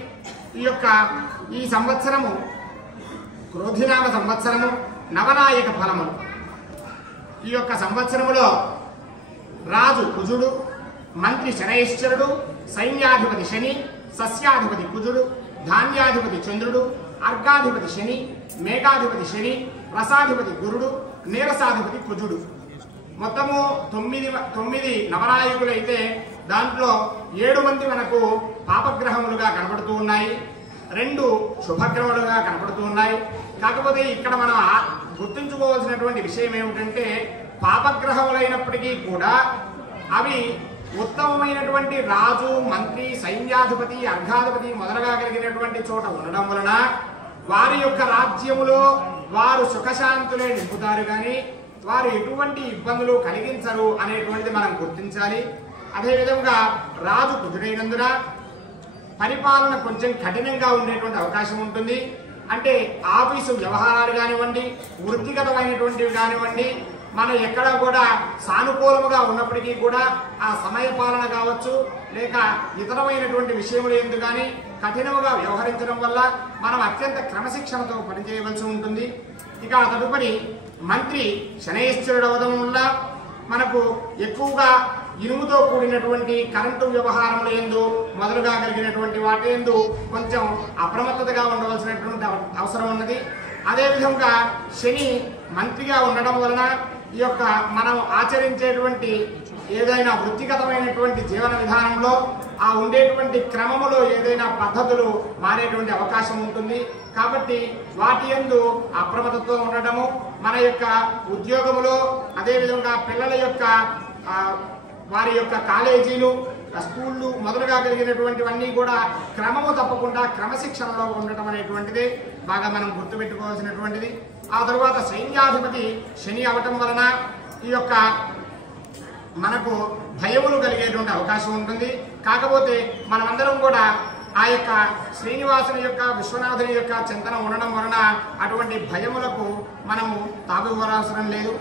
ఈ సంవత్సరము క్రోధినామ సంవత్సరము నవనాయక ఫలములు. ఈ యొక్క సంవత్సరములో రాజు కుజుడు, మంత్రి శనైశ్చరుడు, సైన్యాధిపతి శని, సస్యాధిపతి కుజుడు, ధాన్యాధిపతి చంద్రుడు, అర్ఘాధిపతి శని, మేఘాధిపతి శని, రసాధిపతి గురుడు, నీరసాధిపతి కుజుడు. మొత్తము 9 నవనాయకులైతే దాంట్లో 7 మంది మనకు పాపగ్రహములుగా కనబడుతూ ఉన్నాయి, 2 శుభగ్రహములుగా కనబడుతూ ఉన్నాయి. కాకపోతే ఇక్కడ మనం గుర్తుంచుకోవాల్సినటువంటి విషయం ఏమిటంటే పాపగ్రహములైనప్పటికీ కూడా అవి ఉత్తమమైనటువంటి రాజు, మంత్రి, సైన్యాధిపతి, అర్ఘాధిపతి మొదలుగా కలిగినటువంటి చోట ఉండడం వలన వారి యొక్క రాజ్యములో వారు సుఖశాంతులే నింపుతారు కానీ వారు ఎటువంటి ఇబ్బందులు కలిగించరు అనేటువంటిది మనం గుర్తించాలి. అదేవిధంగా రాజు కుజుడైనందున పరిపాలన కొంచెం కఠినంగా ఉండేటువంటి అవకాశం ఉంటుంది. అంటే ఆఫీసు వ్యవహారాలు కానివ్వండి, వృత్తిగతమైనటువంటివి కానివ్వండి, మనం ఎక్కడ కూడా సానుకూలముగా ఉన్నప్పటికీ కూడా ఆ సమయ పాలన కావచ్చు లేక ఇతరమైనటువంటి విషయములు ఎందుకు కానీ కఠినముగా వ్యవహరించడం వల్ల మనం అత్యంత క్రమశిక్షణతో పనిచేయవలసి ఉంటుంది. ఇక తదుపరి మంత్రి శనైశ్చరుడు అవడం వల్ల మనకు ఎక్కువగా ఇనుముతో కూడినటువంటి కరెంటు వ్యవహారములు ఎందు మొదలుగా కలిగినటువంటి వాటి ఎందు కొంచెం అప్రమత్తతగా ఉండవలసినటువంటి అవసరం ఉన్నది. అదేవిధంగా శని మంత్రిగా ఉండడం వలన ఈ యొక్క మనం ఆచరించేటువంటి ఏదైనా వృత్తిగతమైనటువంటి జీవన విధానంలో ఆ ఉండేటువంటి క్రమములో ఏదైనా పద్ధతులు మారేటువంటి అవకాశం ఉంటుంది. కాబట్టి వాటి యందు అప్రమత్తతో ఉండడము, మన యొక్క ఉద్యోగములో అదేవిధంగా పిల్లల యొక్క వారి యొక్క కాలేజీలు, స్కూళ్ళు మొదలుగా కలిగినటువంటివన్నీ కూడా క్రమము తప్పకుండా క్రమశిక్షణలో ఉండటం అనేటువంటిది బాగా మనం గుర్తుపెట్టుకోవాల్సినటువంటిది. ఆ తరువాత సైన్యాధిపతి శని అవటం వలన ఈ యొక్క మనకు భయములు కలిగేటువంటి అవకాశం ఉంటుంది. కాకపోతే మనమందరం కూడా ఆ యొక్క శ్రీనివాసుని యొక్క విశ్వనాథుని యొక్క చింతన ఉండడం వలన అటువంటి భయములకు మనము తావివ్వవలసిన లేదు.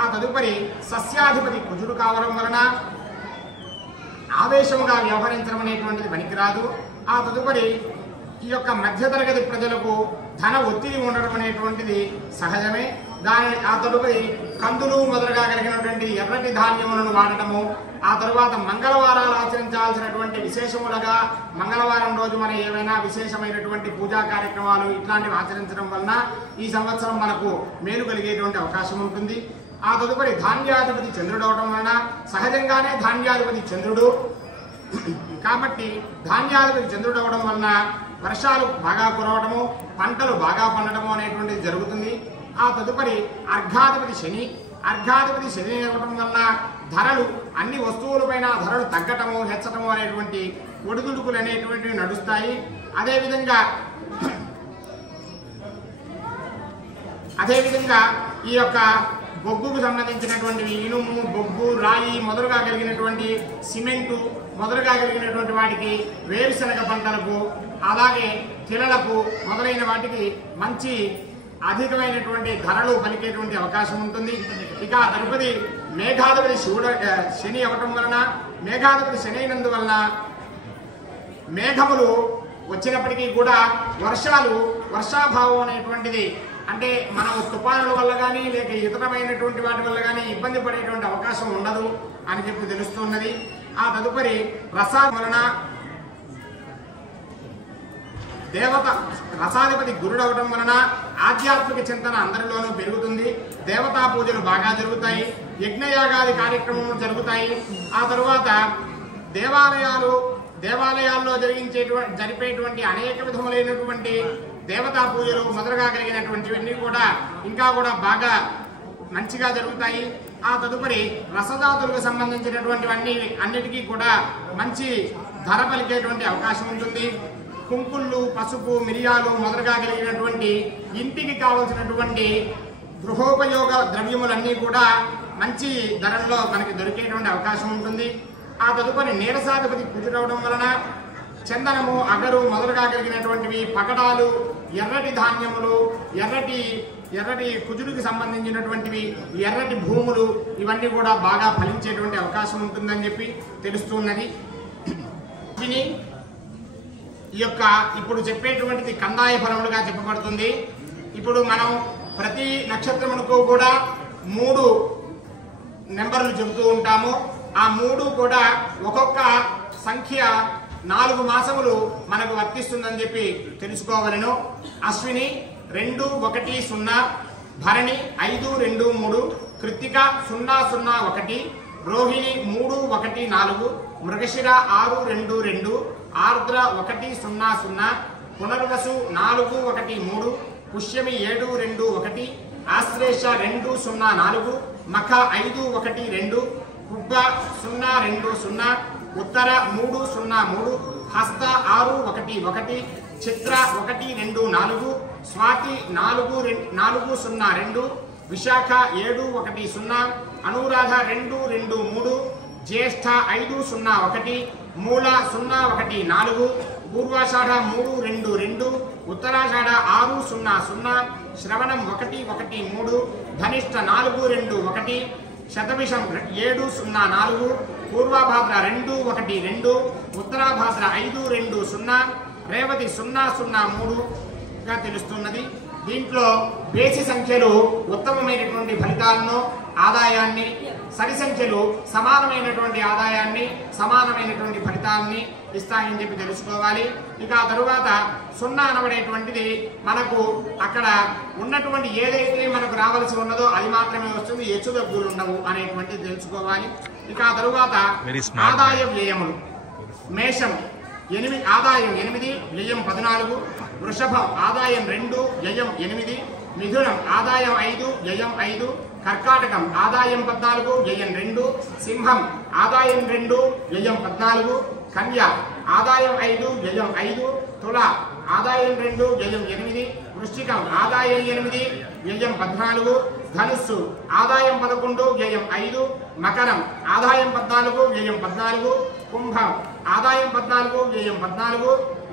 ఆ తదుపరి సస్యాధిపతి కుజుడు కావడం వలన ఆవేశముగా వ్యవహరించడం అనేటువంటిది పనికిరాదు. ఆ తదుపరి ఈ యొక్క మధ్యతరగతి ప్రజలకు ధన ఒత్తిడి ఉండడం అనేటువంటిది సహజమే. ఆ తదుపరి కందులు మొదలుగా కలిగినటువంటి ఎర్రటి ధాన్యములను వాడటము, ఆ తరువాత మంగళవారాలు ఆచరించాల్సినటువంటి విశేషములుగా మంగళవారం రోజు మనం ఏమైనా విశేషమైనటువంటి పూజా కార్యక్రమాలు ఇట్లాంటివి ఆచరించడం వలన ఈ సంవత్సరం మనకు మేలు కలిగేటువంటి అవకాశం ఉంటుంది. ఆ తదుపరి ధాన్యాధిపతి చంద్రుడు అవడం వలన సహజంగానే ధాన్యాధిపతి చంద్రుడు కాబట్టి ధాన్యాధిపతి చంద్రుడు అవడం వలన వర్షాలు బాగా కురవడము, పంటలు బాగా పండటము అనేటువంటిది జరుగుతుంది. ఆ తదుపరి అర్ఘాధిపతి శని అవ్వడం వలన ధరలు అన్ని వస్తువులపైన ధరలు తగ్గటము హెచ్చటము అనేటువంటి ఒడిదుడుకులు అనేటువంటివి నడుస్తాయి. అదేవిధంగా ఈ యొక్క బొగ్గుకు సంబంధించినటువంటివి ఇనుము, బొగ్గు, రాయి మొదలుగా కలిగినటువంటి సిమెంటు మొదలుగా కలిగినటువంటి వాటికి, వేరుశనగ పంటలకు, అలాగే తిలలకు మొదలైన వాటికి మంచి అధికమైనటువంటి ధరలు పలికేటువంటి అవకాశం ఉంటుంది. ఇక తదుపరి మేఘాధిపతి శని అవటం వలన మేఘాధిపతి శని అయినందువలన మేఘములు వచ్చినప్పటికీ కూడా వర్షాభావం అనేటువంటిది అంటే మనం తుఫానుల వల్ల కానీ లేక ఇతరమైనటువంటి వాటి వల్ల కానీ ఇబ్బంది పడేటువంటి అవకాశం ఉండదు అని చెప్పి తెలుస్తున్నది. ఆ తదుపరి రసాది వలన రసాధిపతి గురుడు అవడం వలన ఆధ్యాత్మిక చింతన అందరిలోనూ పెరుగుతుంది. దేవతా పూజలు బాగా జరుగుతాయి, యజ్ఞయాగాది కార్యక్రమాలు జరుగుతాయి. ఆ తరువాత దేవాలయాల్లో జరిపేటువంటి అనేక విధములైనటువంటి దేవతా పూజలు మొదలుగా కలిగినటువంటివన్నీ కూడా ఇంకా కూడా బాగా మంచిగా జరుగుతాయి. ఆ తదుపరి రసజాతులకు సంబంధించినటువంటివన్నీ అన్నిటికీ కూడా మంచి ధర పలికేటువంటి అవకాశం ఉంటుంది. కుంకుళ్ళు, పసుపు, మిరియాలు మొదలుగా కలిగినటువంటి ఇంటికి కావలసినటువంటి గృహోపయోగ ద్రవ్యములన్నీ కూడా మంచి ధరల్లో మనకి దొరికేటువంటి అవకాశం ఉంటుంది. ఆ తదుపరి నీరసాధిపతి కుజుడవడం వలన చందనము, అగరు మొదలుగా కలిగినటువంటివి, పగడాలు, ఎర్రటి ధాన్యములు, ఎర్రటి కుజుడికి సంబంధించినటువంటివి, ఎర్రటి భూములు ఇవన్నీ కూడా బాగా ఫలించేటువంటి అవకాశం ఉంటుందని చెప్పి తెలుస్తున్నది. ఈ యొక్క ఇప్పుడు చెప్పేటువంటిది కందాయ ఫలములుగా చెప్పబడుతుంది. ఇప్పుడు మనం ప్రతి నక్షత్రమునకు కూడా 3 నెంబర్లు చెబుతూ ఉంటాము. ఆ 3 కూడా ఒక్కొక్క సంఖ్య 4 మాసములు మనకు వర్తిస్తుందని చెప్పి తెలుసుకోవలను. అశ్విని 210, భరణి 523, కృత్తిక 001, రోహిణి 314, మృగశిర 622, ఆర్ద్ర 100, పునర్వసు 413, పుష్యమి 721, ఆశ్లేష 204, మఖ 512, కుబ్బ 020, ఉత్తర 303, హస్త 611, చిత్ర 124, స్వాతి 402, విశాఖ 710, అనురాధ 223, జ్యేష్ఠ 501, మూల 014, పూర్వాషాఢ 322, ఉత్తరాషాఢ 600, శ్రవణం 113, ధనిష్ట 421, శతభిషం 704, పూర్వభాద్ర 212, ఉత్తరాభాద్ర 520, రేవతి 003గా తెలుస్తున్నది. దీంట్లో బేసి సంఖ్యలు ఉత్తమమైనటువంటి ఫలితాలను, ఆదాయాన్ని, సరి సంఖ్యలు సమానమైనటువంటి ఆదాయాన్ని, సమానమైనటువంటి ఫలితాలని ఇస్తాయని చెప్పి తెలుసుకోవాలి. ఇక ఆ తరువాత 0 అనబడేటువంటిది మనకు అక్కడ ఉన్నటువంటి ఏదైతే మనకు రావాల్సి ఉన్నదో అది మాత్రమే వస్తుంది, హెచ్చుతగ్గులు ఉండవు అనేటువంటిది తెలుసుకోవాలి. ఇక ఆ తరువాత ఆదాయ వ్యయములు. మేషం ఆదాయం 8, వ్యయం 14, వృషభం ఆదాయం 2, వ్యయం 8, మిథునం ఆదాయం 5, వ్యయం 5, కర్కాటకం ఆదాయం 14, వ్యయం 2, సింహం ఆదాయం 2, వ్యయం 14, కన్య ఆదాయం 5, వ్యయం 5, తుల ఆదాయం 2, వ్యయం 8, వృశ్చికం ఆదాయం 8, వ్యయం 14, ధనుస్సు ఆదాయం 11, వ్యయం 5, మకరం ఆదాయం 14, వ్యయం 14, కుంభం ఆదాయం 14, వ్యయం 14,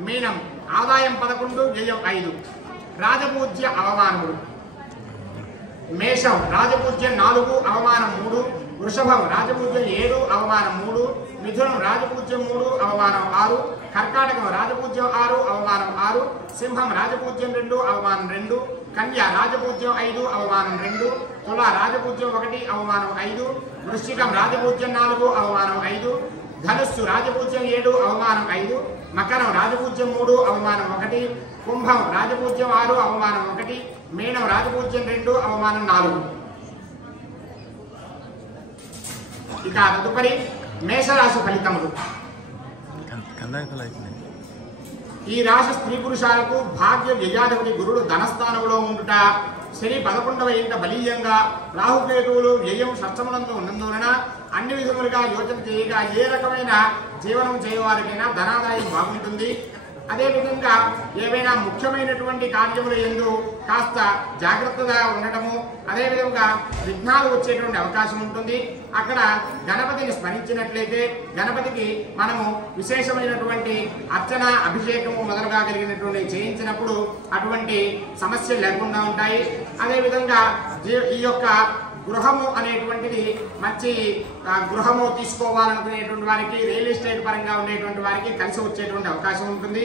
మీనం ఆదాయం 11 వ్యయం 5 రాజపూజ్య అవమానములు మేషం రాజపూజ్యం 4 అవమానం 3 వృషభం రాజపూజ్యం 7 అవమానం 3 మిథునం రాజపూజ్యం 3 అవమానం 6 కర్కాటకం రాజపూజ్యం 6 అవమానం 6 సింహం రాజపూజ్యం 2 అవమానం 2 కన్య రాజపూజ్యం 5 అవమానం 2 తుల రాజపూజ్యం 1 అవమానం 5 వృశ్చికం రాజపూజ్యం 4 అవమానం 5 ధనుస్సు రాజపూజ్యం 7 అవమానం 5 మకరం రాజపూజ్యం 3 అవమానం 1 కుంభం రాజపూజ్యం 6 అవమానం 1 మీనం రాజపూజ్యం 2 అవమానం 4. ఇక తదుపరి మేషరాశి ఫలితములు. ఈ రాశి స్త్రీ పురుషాలకు భాగ్య వ్యయాధిపతి గురుడు ధనస్థానంలో ఉండుట, శని 11వ ఇంట బలీయంగా, రాహుకేతువులు వ్యయం షష్టమునందు ఉన్నందువలన అన్ని విధములుగా యోచన చేయగా ఏ రకమైన జీవనం చేయవారికైనా ధనాదాయం బాగుంటుంది. అదేవిధంగా ఏవైనా ముఖ్యమైనటువంటి కార్యముల యందు కాస్త జాగ్రత్తగా ఉండటము, అదేవిధంగా విఘ్నాలు వచ్చేటువంటి అవకాశం ఉంటుంది. అక్కడ గణపతిని స్మరించినట్లయితే గణపతికి మనము విశేషమైనటువంటి అర్చన అభిషేకము మొదలుగా కలిగినటువంటి చేయించినప్పుడు అటువంటి సమస్యలు లేకుండా ఉంటాయి. అదేవిధంగా ఈ యొక్క గృహము అనేటువంటిది మంచి గృహము తీసుకోవాలనుకునేటువంటి వారికి, రియల్ ఎస్టేట్ పరంగా ఉండేటువంటి వారికి కలిసి వచ్చేటువంటి అవకాశం ఉంటుంది.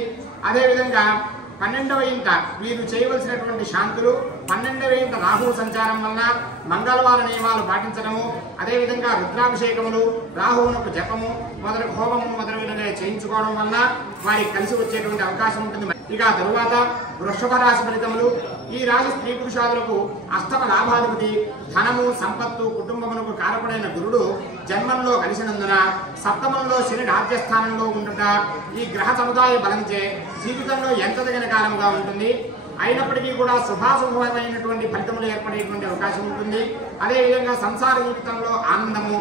అదేవిధంగా 12వ ఇంట వీరు చేయవలసినటువంటి శాంతులు, 12వ ఇంట రాహు సంచారం వలన మంగళవార నియమాలు పాటించడము, అదేవిధంగా రుద్రాభిషేకములు, రాహువునకు జపము మొదలు హోమము మొదలైనవి చేయించుకోవడం వలన వారికి కలిసి వచ్చేటువంటి అవకాశం ఉంటుంది. ఇక తరువాత వృషభ రాశి ఫలితములు. ఈ రాశి స్త్రీ పురుషాదులకు అష్టమ లాభాధిపతి, ధనము, సంపత్తు, కుటుంబమునకు కారకుడైన గురుడు జన్మంలో కలిసినందున సప్తమంలో శని రాజ్యస్థానంలో ఉండుట ఈ గ్రహ సముదాయ బలంచే జీవితంలో ఎంత తగిన కాలంగా ఉంటుంది. అయినప్పటికీ కూడా శుభాశుభమైనటువంటి ఫలితములు ఏర్పడేటువంటి అవకాశం ఉంటుంది. అదేవిధంగా సంసార జీవితంలో ఆనందము,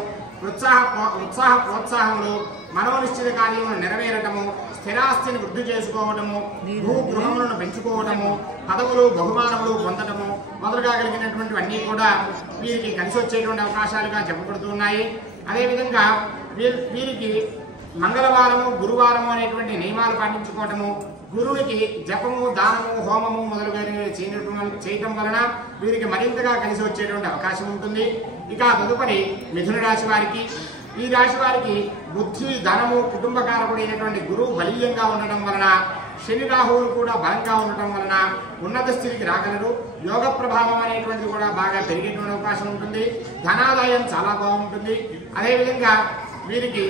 ఉత్సాహ ప్రోత్సాహములు, మనోనిశ్చిత కార్యములు నెరవేరటము, స్థిరాస్తిని వృద్ధి చేసుకోవటము, భూగృహములను పెంచుకోవటము, పదవులు బహుమానములు పొందటము మొదలుగా కలిగినటువంటివన్నీ కూడా వీరికి కలిసి వచ్చేటువంటి అవకాశాలుగా చెప్పబడుతున్నాయి. అదేవిధంగా వీరికి మంగళవారము, గురువారము అనేటువంటి నియమాలు పాటించుకోవటము, గురువునికి జపము, దానము, హోమము మొదలుగా చేయటం వలన వీరికి మరింతగా కలిసి వచ్చేటువంటి అవకాశం ఉంటుంది. ఇక తదుపరి మిథున రాశి వారికి. ఈ రాశి వారికి బుద్ధి, ధనము, కుటుంబకారకుడైనటువంటి గురువు బలీయంగా ఉండటం వలన, శని రాహువులు కూడా బలంగా ఉండటం వలన ఉన్నత స్థితికి రాగలరు. యోగ ప్రభావం అనేటువంటిది కూడా బాగా పెరిగేటువంటి అవకాశం ఉంటుంది. ధనాదాయం చాలా బాగుంటుంది. అదేవిధంగా వీరికి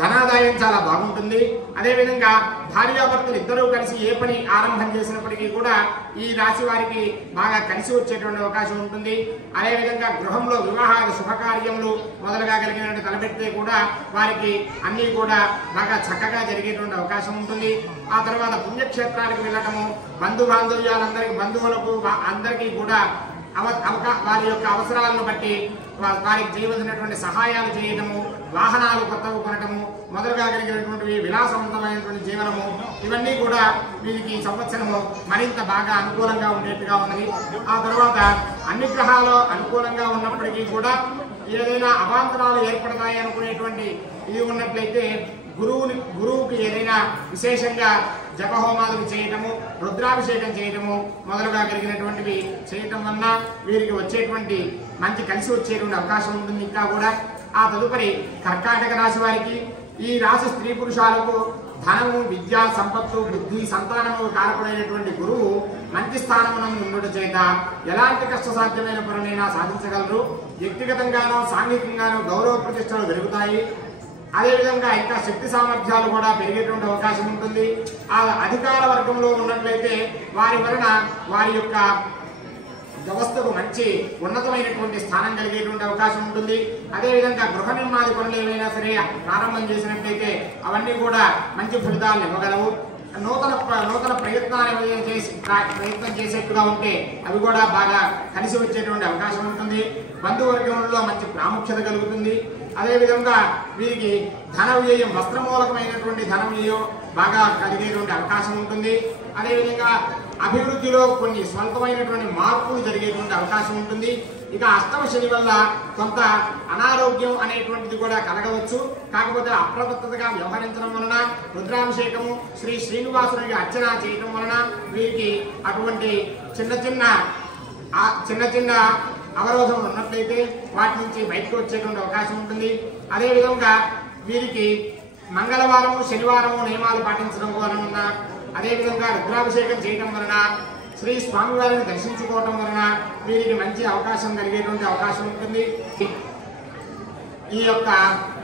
ధనాదాయం చాలా బాగుంటుంది. అదేవిధంగా భార్యాభర్తలు ఇద్దరూ కలిసి ఏ పని ఆరంభం చేసినప్పటికీ కూడా ఈ రాశి వారికి బాగా కలిసి వచ్చేటువంటి అవకాశం ఉంటుంది. అదేవిధంగా గృహంలో వివాహాది శుభకార్యములు మొదలుగా కలిగినట్టు తలపెడితే కూడా వారికి అన్నీ కూడా బాగా చక్కగా జరిగేటువంటి అవకాశం ఉంటుంది. ఆ తర్వాత పుణ్యక్షేత్రాలకు వెళ్ళటము, బంధువులకు అందరికీ కూడా వారి యొక్క అవసరాలను బట్టి వారికి చేయవలసినటువంటి సహాయాలు చేయడము, వాహనాలు కొత్తవి కొనటము మొదలుగా కలిగినటువంటి విలాసవంతమైనటువంటి జీవనము, ఇవన్నీ కూడా వీరికి సంవత్సరము మరింత బాగా అనుకూలంగా ఉండేట్టుగా ఉన్నది. ఆ తర్వాత అన్ని గ్రహాలు అనుకూలంగా ఉన్నప్పటికీ కూడా ఏదైనా అవాంతరాలు ఏర్పడతాయి అనుకునేటువంటి ఇది ఉన్నట్లయితే గురువుకి ఏదైనా విశేషంగా జపహోమాలు చేయటము, రుద్రాభిషేకం చేయటము మొదలుగా కలిగినటువంటివి చేయటం వలన వీరికి వచ్చేటువంటి మంచి కలిసి వచ్చేటువంటి అవకాశం ఉంటుంది. ఇంకా కూడా ఆ తదుపరి కర్కాటక రాశి వారికి. ఈ రాశి స్త్రీ పురుషాలకు ధనము, విద్య, సంపత్తు, బుద్ధి, సంతానము కారకుడైనటువంటి గురువు మంచి స్థానమునందు ఉండటం చేత ఎలాంటి కష్టసాధ్యమైన పనులైనా సాధించగలరు. వ్యక్తిగతంగానూ సాంఘికంగానూ గౌరవ ప్రతిష్టలు పెరుగుతాయి. అదేవిధంగా ఇంకా శక్తి సామర్థ్యాలు కూడా పెరిగేటువంటి అవకాశం ఉంటుంది. ఆ అధికార వర్గంలో ఉన్నట్లయితే వారి వలన వారి యొక్క వ్యవస్థకు మంచి ఉన్నతమైనటువంటి స్థానం కలిగేటువంటి అవకాశం ఉంటుంది. అదేవిధంగా గృహ నిర్మాణ పనులు ఏవైనా సరే ప్రారంభం చేసినట్లయితే అవన్నీ కూడా మంచి ఫలితాలను ఇవ్వగలవు. నూతన ప్రయత్నం చేసేట్టుగా ఉంటే అవి కూడా బాగా కలిసి వచ్చేటువంటి అవకాశం ఉంటుంది. బంధువర్గంలో మంచి ప్రాముఖ్యత కలుగుతుంది. అదేవిధంగా వీరికి ధన వ్యయం, వస్త్రమూలకమైనటువంటి ధన వ్యయం బాగా కలిగేటువంటి అవకాశం ఉంటుంది. అదేవిధంగా అభివృద్ధిలో కొన్ని స్వల్పమైనటువంటి మార్పులు జరిగేటువంటి అవకాశం ఉంటుంది. ఇక అష్టమ శని వల్ల కొంత అనారోగ్యం అనేటువంటిది కూడా కలగవచ్చు. కాకపోతే అప్రమత్తతగా వ్యవహరించడం వలన, రుద్రాభిషేకము శ్రీ శ్రీనివాసునికి అర్చన చేయడం వలన వీరికి అటువంటి చిన్న చిన్న అవరోధములు ఉన్నట్లయితే వాటి నుంచి బయటకు వచ్చేటువంటి అవకాశం ఉంటుంది. అదేవిధంగా వీరికి మంగళవారము శనివారము నియమాలు పాటించడం వలన, అదేవిధంగా రుద్రాభిషేకం చేయడం వలన, శ్రీ స్వామివారిని దర్శించుకోవటం వలన వీరికి మంచి అవకాశం కలిగేటువంటి అవకాశం ఉంటుంది. ఈ యొక్క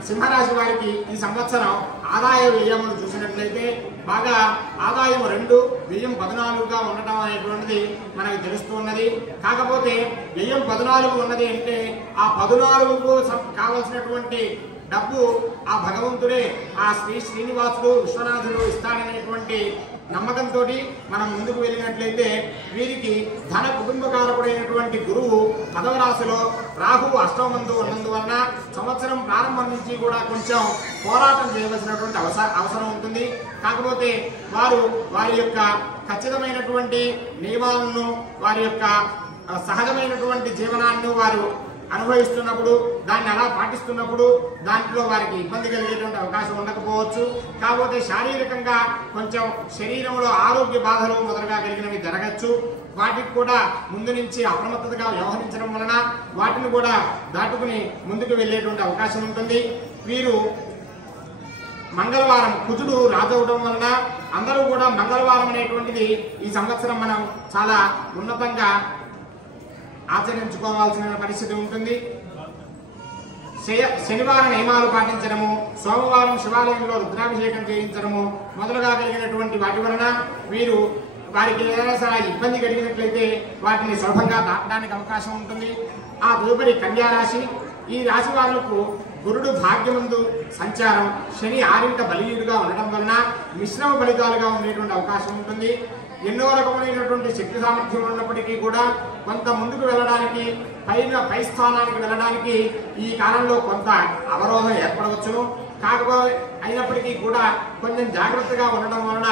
సింహరాశి వారికి ఈ సంవత్సరం ఆదాయ వ్యయములు చూసినట్లయితే బాగా ఆదాయం 2, వ్యయం 14గా ఉండటం అనేటువంటిది మనకు తెలుస్తున్నది. కాకపోతే వ్యయం 14 ఉన్నది అంటే ఆ 14కు కావలసినటువంటి డబ్బు ఆ భగవంతుడే, ఆ శ్రీనివాసుడు విశ్వనాథుడు ఇస్తాడనేటువంటి నమ్మకంతో మనం ముందుకు వెళ్ళినట్లయితే వీరికి ధన కుటుంబకారకుడైనటువంటి గురువు 10వ రాశిలో రాహు అష్టమందు ఉన్నందువలన సంవత్సరం ప్రారంభం నుంచి కూడా కొంచెం పోరాటం చేయవలసినటువంటి అవసరం ఉంటుంది. కాకపోతే వారి యొక్క ఖచ్చితమైనటువంటి నియమాలను, వారి యొక్క సహజమైనటువంటి జీవనాన్ని వారు అనుభవిస్తున్నప్పుడు, దాన్ని అలా పాటిస్తున్నప్పుడు దాంట్లో వారికి ఇబ్బంది కలిగేటువంటి అవకాశం ఉండకపోవచ్చు. కాకపోతే శారీరకంగా కొంచెం శరీరంలో ఆరోగ్య బాధలు మొదలుగా కలిగినవి జరగచ్చు. వాటికి కూడా ముందు నుంచి అప్రమత్తతగా వ్యవహరించడం వలన వాటిని కూడా దాటుకుని ముందుకు వెళ్ళేటువంటి అవకాశం ఉంటుంది. వీరు మంగళవారం కుజుడు రాజవడం వలన అందరూ కూడా మంగళవారం అనేటువంటిది ఈ సంవత్సరం మనం చాలా ఉన్నతంగా ఆచరించుకోవాల్సిన పరిస్థితి ఉంటుంది. శనివారం నియమాలు పాటించడము, సోమవారం శివాలయంలో రుద్రాభిషేకం చేయించడము మొదలుగా కలిగినటువంటి వాటి వలన వారికి ఏదైనా సరే ఇబ్బంది కలిగినట్లయితే వాటిని సులభంగా దాటడానికి అవకాశం ఉంటుంది. ఆ తదుపరి కన్యా రాశి. ఈ రాశి వాళ్లకు గురుడు భాగ్యమందు సంచారం, శని ఆరింట బలీయుడుగా ఉండటం వలన మిశ్రమ ఫలితాలుగా ఉండేటువంటి అవకాశం ఉంటుంది. ఎన్నో రకమైనటువంటి శక్తి సామర్థ్యం ఉన్నప్పటికీ కూడా కొంత ముందుకు వెళ్ళడానికి, పై స్థానానికి వెళ్ళడానికి ఈ కాలంలో కొంత అవరోధం ఏర్పడవచ్చును. కాకపోతే అయినప్పటికీ కూడా కొంచెం జాగ్రత్తగా ఉండడం వలన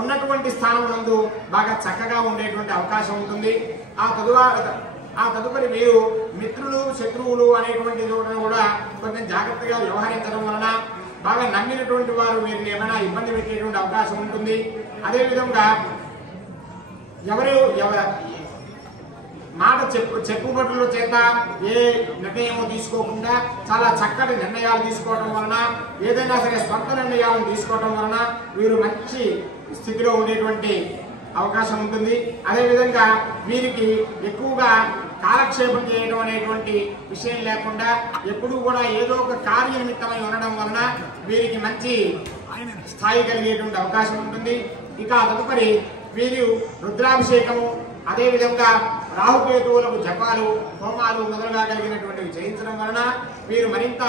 ఉన్నటువంటి స్థానం నందు బాగా చక్కగా ఉండేటువంటి అవకాశం ఉంటుంది. ఆ తదుపరి వీరు మిత్రులు శత్రువులు అనేటువంటి చోట కూడా కొంచెం జాగ్రత్తగా వ్యవహరించడం వలన బాగా నమ్మినటువంటి వారు వీరిని ఏమైనా ఇబ్బంది పెట్టేటువంటి అవకాశం ఉంటుంది. అదేవిధంగా ఎవరి మాట చెప్పుబడుల చేత ఏ నిర్ణయము తీసుకోకుండా చాలా చక్కటి నిర్ణయాలు తీసుకోవడం వలన, ఏదైనా సరే స్వంత నిర్ణయాలను తీసుకోవడం వలన వీరు మంచి స్థితిలో ఉండేటువంటి అవకాశం ఉంటుంది. అదేవిధంగా వీరికి ఎక్కువగా కాలక్షేపం చేయడం అనేటువంటి విషయం లేకుండా ఎప్పుడూ కూడా ఏదో ఒక కార్యనిమిత్తమై ఉండడం వలన వీరికి మంచి స్థాయి కలిగేటువంటి అవకాశం ఉంటుంది. ఇక తదుపరి వీరు రుద్రాభిషేకము, అదేవిధంగా రాహుకేతువులకు జపాలు, హోమాలు మొదలుగా కలిగినటువంటివి చేయించడం వలన వీరు మరింత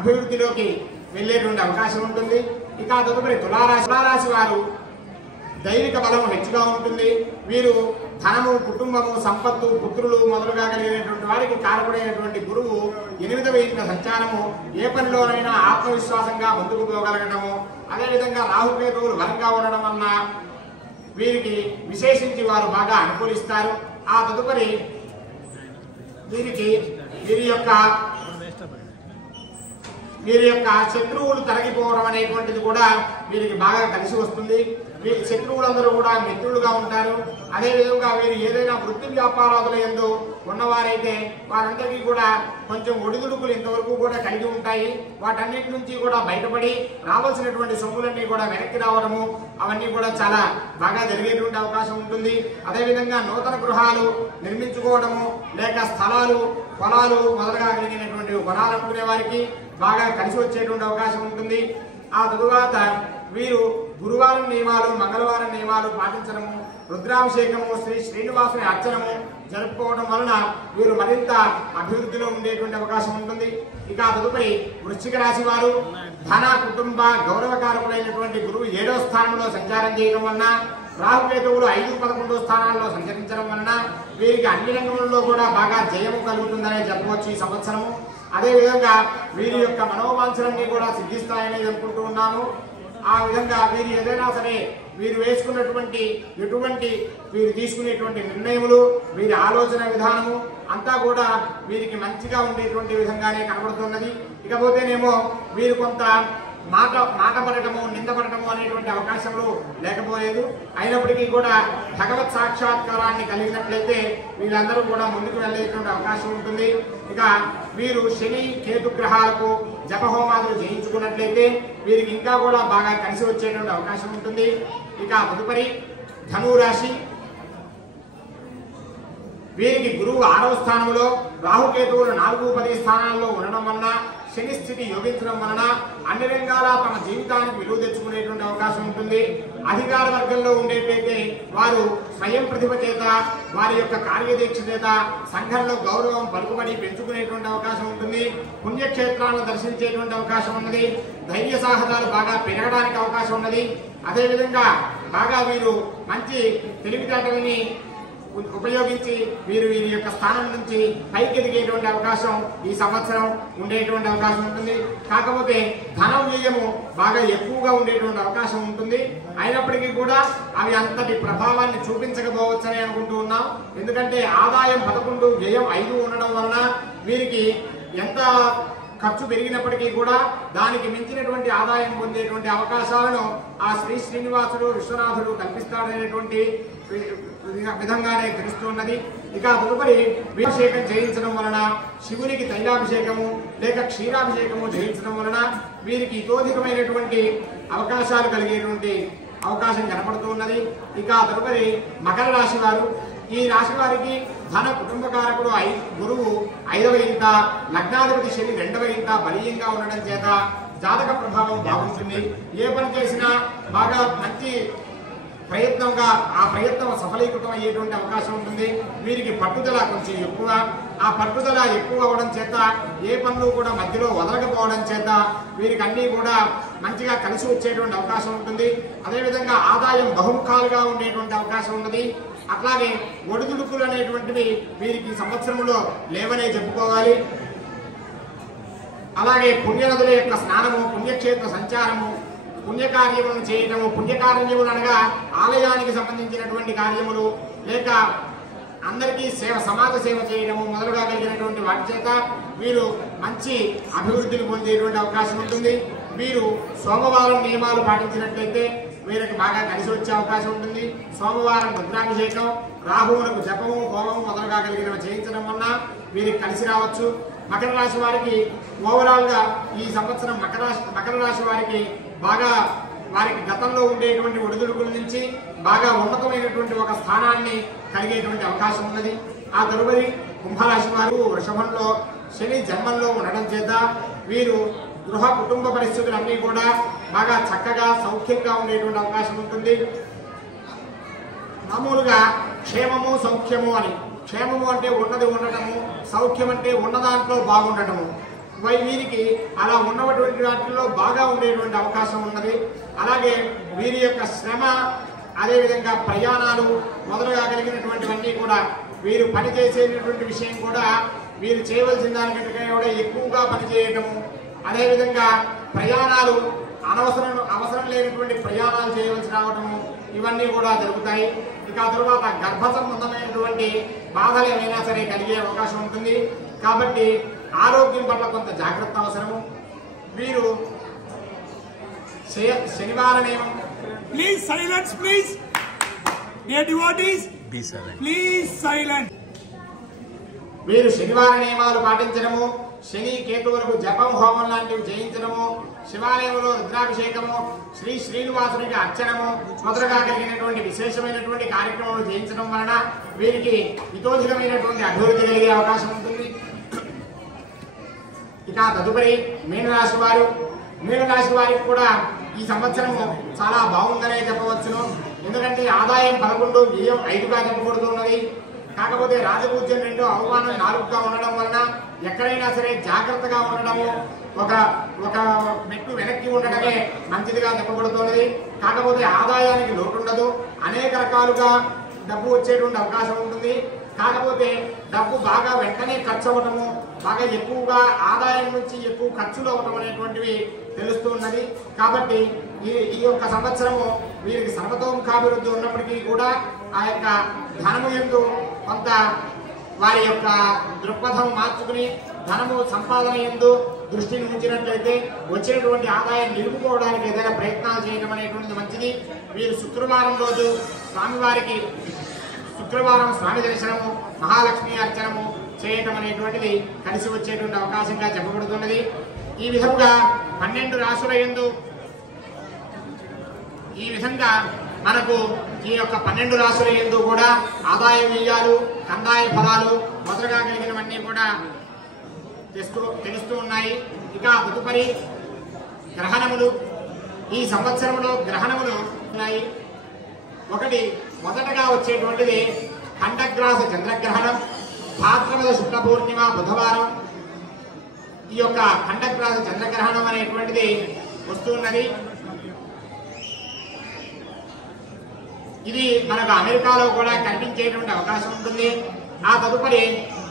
అభివృద్ధిలోకి వెళ్ళేటువంటి అవకాశం ఉంటుంది. ఇక తదుపరి తులారాశి వారు దైవిక బలం హెచ్చుగా ఉంటుంది. వీరు ధనము, కుటుంబము, సంపత్తు, పుత్రులు మొదలుగా కలిగినటువంటి వారికి కారకుడైనటువంటి గురువు 8వ ఇంట సంచారము, ఏ పనిలోనైనా ఆత్మవిశ్వాసంగా ముందుకు పోగలగడము, అదేవిధంగా రాహుకేతువులు బలంగా ఉండడం వలన వీరికి విశేషించి వారు బాగా అనుకూలిస్తారు. ఆ తదుపరి వీరి యొక్క శత్రువులు తొలగిపోవడం అనేటువంటిది కూడా వీరికి బాగా కలిసి వస్తుంది. శత్రువులందరూ కూడా మిత్రులుగా ఉంటారు. అదేవిధంగా వీరు ఏదైనా వృత్తి వ్యాపారాదుల యందు ఉన్నవారైతే వారందరికీ కూడా కొంచెం ఒడిదుడుకులు ఇంతవరకు కూడా కలిగి ఉంటాయి. వాటన్నిటి నుంచి కూడా బయటపడి రావాల్సినటువంటి సొమ్ములన్నీ కూడా వెనక్కి రావడము అవన్నీ కూడా చాలా బాగా జరిగేటువంటి అవకాశం ఉంటుంది. అదేవిధంగా నూతన గృహాలు నిర్మించుకోవడము, లేక స్థలాలు, పొలాలు మొదలుగా కలిగినటువంటి కొనాలనుకునే వారికి బాగా కలిసి వచ్చేటువంటి అవకాశం ఉంటుంది. ఆ తరువాత వీరు గురువారం నియమాలు, మంగళవారం నియమాలు పాటించడము, రుద్రాభిషేకము, శ్రీనివాసుని అర్చనము జరుపుకోవడం వలన వీరు మరింత అభివృద్ధిలో ఉండేటువంటి అవకాశం ఉంటుంది. ఇక తదుపరి వృశ్చిక రాశి వారు ధన, కుటుంబ, గౌరవకారకులైనటువంటి గురువు 7వ స్థానంలో సంచారం చేయడం వలన, రాహుకేతువులు 5, 11 స్థానాల్లో సంచరించడం వలన వీరికి అన్ని రంగంలో కూడా బాగా జయము కలుగుతుందనే చెప్పవచ్చు ఈ సంవత్సరము. అదేవిధంగా వీరి యొక్క మనోవాంఛలన్నీ కూడా సిద్ధిస్తాయని అనుకుంటూ ఉన్నాము. ఆ విధంగా వీరు ఏదైనా సరే వీరు వేసుకున్నటువంటి వీరు తీసుకునేటువంటి నిర్ణయములు వీరి ఆలోచన విధానము అంతా కూడా వీరికి మంచిగా ఉండేటువంటి విధంగానే కనబడుతున్నది. ఇకపోతేనేమో వీరు కొంత మాట పడటము నిందపడటము అనేటువంటి అవకాశములు లేకపోలేదు. అయినప్పటికీ కూడా భగవత్ సాక్షాత్కారాన్ని కలిగినట్లయితే వీళ్ళందరూ కూడా ముందుకు వెళ్ళేటువంటి అవకాశం ఉంటుంది. ఇక వీరు శని కేతు గ్రహాలకు జపహోమాదులు చేయించుకున్నట్లయితే వీరికి ఇంకా కూడా బాగా కలిసి వచ్చేటువంటి అవకాశం ఉంటుంది. ఇక తదుపరి ధనురాశి, వీరికి గురువు 6వ స్థానంలో, రాహుకేతువులు 4, 10 స్థానాల్లో ఉండడం వలన శని స్థితి యోగించడం వలన అన్ని రంగాల తమ జీవితానికి విలువ తెచ్చుకునేటువంటి అవకాశం ఉంటుంది. అధికార వర్గంలో ఉండేటైతే వారు స్వయం ప్రతిభ చేత వారి యొక్క కార్యదీక్ష చేత సంఘంలో గౌరవం పలుకుబడి పెంచుకునేటువంటి అవకాశం ఉంటుంది. పుణ్యక్షేత్రాలను దర్శించేటువంటి అవకాశం ఉన్నది. ధైర్య సాహసాలు బాగా పెరగడానికి అవకాశం ఉన్నది. అదేవిధంగా బాగా వీరు మంచి తెలివితేటలని ఉపయోగించి వీరి యొక్క స్థానం నుంచి పైకి ఎదిగేటువంటి అవకాశం ఈ సంవత్సరం ఉండేటువంటి అవకాశం ఉంటుంది. కాకపోతే ధన వ్యయము బాగా ఎక్కువగా ఉండేటువంటి అవకాశం ఉంటుంది. అయినప్పటికీ కూడా అవి అంతటి ప్రభావాన్ని చూపించకపోవచ్చని అనుకుంటూ ఉన్నాం. ఎందుకంటే ఆదాయం 11, వ్యయం 5 ఉండడం వలన వీరికి ఎంత ఖర్చు పెరిగినప్పటికీ కూడా దానికి మించినటువంటి ఆదాయం పొందేటువంటి అవకాశాలను ఆ శ్రీనివాసుడు విశ్వనాథుడు కల్పిస్తాడనేటువంటి విధంగానే తెలుస్తున్నది. ఇక తదుపరి అభిషేకం చేయించడం వలన శివునికి తైలాభిషేకము లేక క్షీరాభిషేకము చేయించడం వలన వీరికి ఇతోధికమైనటువంటి అవకాశాలు కలిగేటువంటి అవకాశం కనపడుతున్నది. ఇక తదుపరి మకర రాశి వారు, ఈ రాశి వారికి ధన కుటుంబకారకుడు గురువు 5వ ఇంట, లగ్నాధిపతి శని 2వ ఇంట బలీయంగా ఉండడం చేత జాతక ప్రభావం బాగుంటుంది. ఏ పని చేసినా బాగా మంచి ప్రయత్నంగా ఆ ప్రయత్నం సఫలీకృతం అయ్యేటువంటి అవకాశం ఉంటుంది. వీరికి పట్టుదల కొంచెం ఎక్కువ. ఆ పట్టుదల ఎక్కువ అవడం చేత ఏ పనులు కూడా మధ్యలో వదలకపోవడం చేత వీరికి అన్నీ కూడా మంచిగా కలిసి వచ్చేటువంటి అవకాశం ఉంటుంది. అదేవిధంగా ఆదాయం బహుముఖాలుగా ఉండేటువంటి అవకాశం ఉన్నది. అట్లాగే ఒడిదుడుకులు అనేటువంటివి వీరికి సంవత్సరంలో లేవనే చెప్పుకోవాలి. అలాగే పుణ్యనదుల యొక్క స్నానము, పుణ్యక్షేత్ర సంచారము, పుణ్యకార్యములను చేయటము, పుణ్యకార్యములు అనగా ఆలయానికి సంబంధించినటువంటి కార్యములు లేక అందరికీ సమాజ సేవ చేయడము మొదలుగా కలిగినటువంటి వాటి చేత వీరు మంచి అభివృద్ధిని పొందేటువంటి అవకాశం ఉంటుంది. వీరు సోమవారం నియమాలు పాటించినట్లయితే వీరికి బాగా కలిసి వచ్చే అవకాశం ఉంటుంది. సోమవారం రుద్రాభిషేకం, రాహువులకు జపము, హోమము మొదలుగా కలిగినవి చేయించడం వలన వీరికి కలిసి రావచ్చు. మకర రాశి వారికి ఓవరాల్ గా ఈ సంవత్సరం మకర రాశి వారికి బాగా వారికి గతంలో ఉండేటువంటి ఒడిదుడుకుల నుంచి బాగా ఉన్నతమైనటువంటి ఒక స్థానాన్ని కలిగేటువంటి అవకాశం ఉన్నది. ఆ తరువాతి కుంభరాశి వారు వృషభంలో శని జన్మంలో ఉండడం చేత వీరు గృహ కుటుంబ పరిస్థితులన్నీ కూడా బాగా చక్కగా సౌఖ్యంగా ఉండేటువంటి అవకాశం ఉంటుంది. మామూలుగా క్షేమము సౌఖ్యము అని, క్షేమము అంటే ఉన్నది ఉండటము, సౌఖ్యం అంటే ఉన్న దాంట్లో బాగుండటము. వీరికి అలా ఉన్నటువంటి వాటిల్లో బాగా ఉండేటువంటి అవకాశం ఉన్నది. అలాగే వీరి యొక్క శ్రమ, అదేవిధంగా ప్రయాణాలు మొదలుగా కలిగినటువంటివన్నీ కూడా వీరు పనిచేసేటటువంటి విషయం కూడా వీరు చేయవలసిన దానికంటే కూడా ఎక్కువగా పనిచేయటము, అదేవిధంగా ప్రయాణాలు అవసరం లేనటువంటి ప్రయాణాలు చేయవలసి రావటము ఇవన్నీ కూడా జరుగుతాయి. ఇక ఆ తర్వాత గర్భ సంబంధమైనటువంటి బాధలు ఏమైనా సరే కలిగే అవకాశం ఉంటుంది. కాబట్టి ఆరోగ్యం పట్ల కొంత జాగ్రత్త అవసరము. వీరు శనివార నియమం please silence please dear devotees please silence. వీరు శనివార నియమాలు పాటించడము, శని కేతువులకు జపం హోమం లాంటివి చేయించడము, శివాలయంలో రుద్రాభిషేకము, శ్రీనివాసునికి అర్చనము మొదలుగా కలిగినటువంటి విశేషమైనటువంటి కార్యక్రమాలు చేయించడం వలన వీరికి ఇతోధికమైనటువంటి అభివృద్ధి కలిగే అవకాశం ఉంటుంది. ఇక తదుపరి మీనరాశి వారు, మీనరాశి వారికి కూడా ఈ సంవత్సరము చాలా బాగుందనే చెప్పవచ్చును. ఎందుకంటే ఆదాయం 11, వ్యయం 5గా చెప్పబడుతున్నది. కాకపోతే రాజపూజ్యం 2, అవమానం 4గా ఉండడం వలన ఎక్కడైనా సరే జాగ్రత్తగా ఉండడము, ఒక మెట్టు వెనక్కి ఉండడమే మంచిదిగా చెప్పబడుతున్నది. కాకపోతే ఆదాయానికి లోటు ఉండదు, అనేక రకాలుగా డబ్బు వచ్చేటువంటి అవకాశం ఉంటుంది. కాకపోతే డబ్బు బాగా వెంటనే ఖర్చు అవ్వటము, బాగా ఎక్కువగా ఆదాయం నుంచి ఎక్కువ ఖర్చులు అవ్వటం అనేటువంటివి తెలుస్తూ ఉన్నది. కాబట్టి ఈ యొక్క సంవత్సరము వీరికి సర్వతోముఖాభివృద్ధి ఉన్నప్పటికీ కూడా ఆ యొక్క ధనము యందు కొంత వారి యొక్క దృక్పథం మార్చుకుని ధనము సంపాదన యందు దృష్టిని ఉంచినట్లయితే వచ్చినటువంటి ఆదాయం నిలుపుకోవడానికి ఏదైనా ప్రయత్నాలు చేయడం అనేటువంటిది మంచిది. వీరు శుక్రవారం రోజు స్వామివారికి శుక్రవారం స్వామి దర్శనము మహాలక్ష్మి అర్చనము చేయటం అనేటువంటిది కలిసి వచ్చేటువంటి అవకాశంగా చెప్పబడుతున్నది. ఈ విధంగా 12 రాశుల యందు ఈ విధంగా మనకు ఈ యొక్క 12 రాశుల యందు కూడా ఆదాయ వ్యయాలు కందాయ ఫలాలు మొదలుగా కలిగినవన్నీ కూడా తెలుస్తూ ఉన్నాయి. ఇక తదుపరి గ్రహణములు. ఈ సంవత్సరంలో గ్రహణములు ఉన్నాయి. ఒకటి మొదటగా వచ్చేటువంటిది ఖండగ్రాస చంద్రగ్రహణం, భాద్రపద శుక్ల పూర్ణిమ బుధవారం. ఈ యొక్క ఖండగ్రాస చంద్రగ్రహణం అనేటువంటిది వస్తున్నది. ఇది మనకు అమెరికాలో కూడా కనిపించేటువంటి అవకాశం ఉంటుంది. ఆ తదుపరి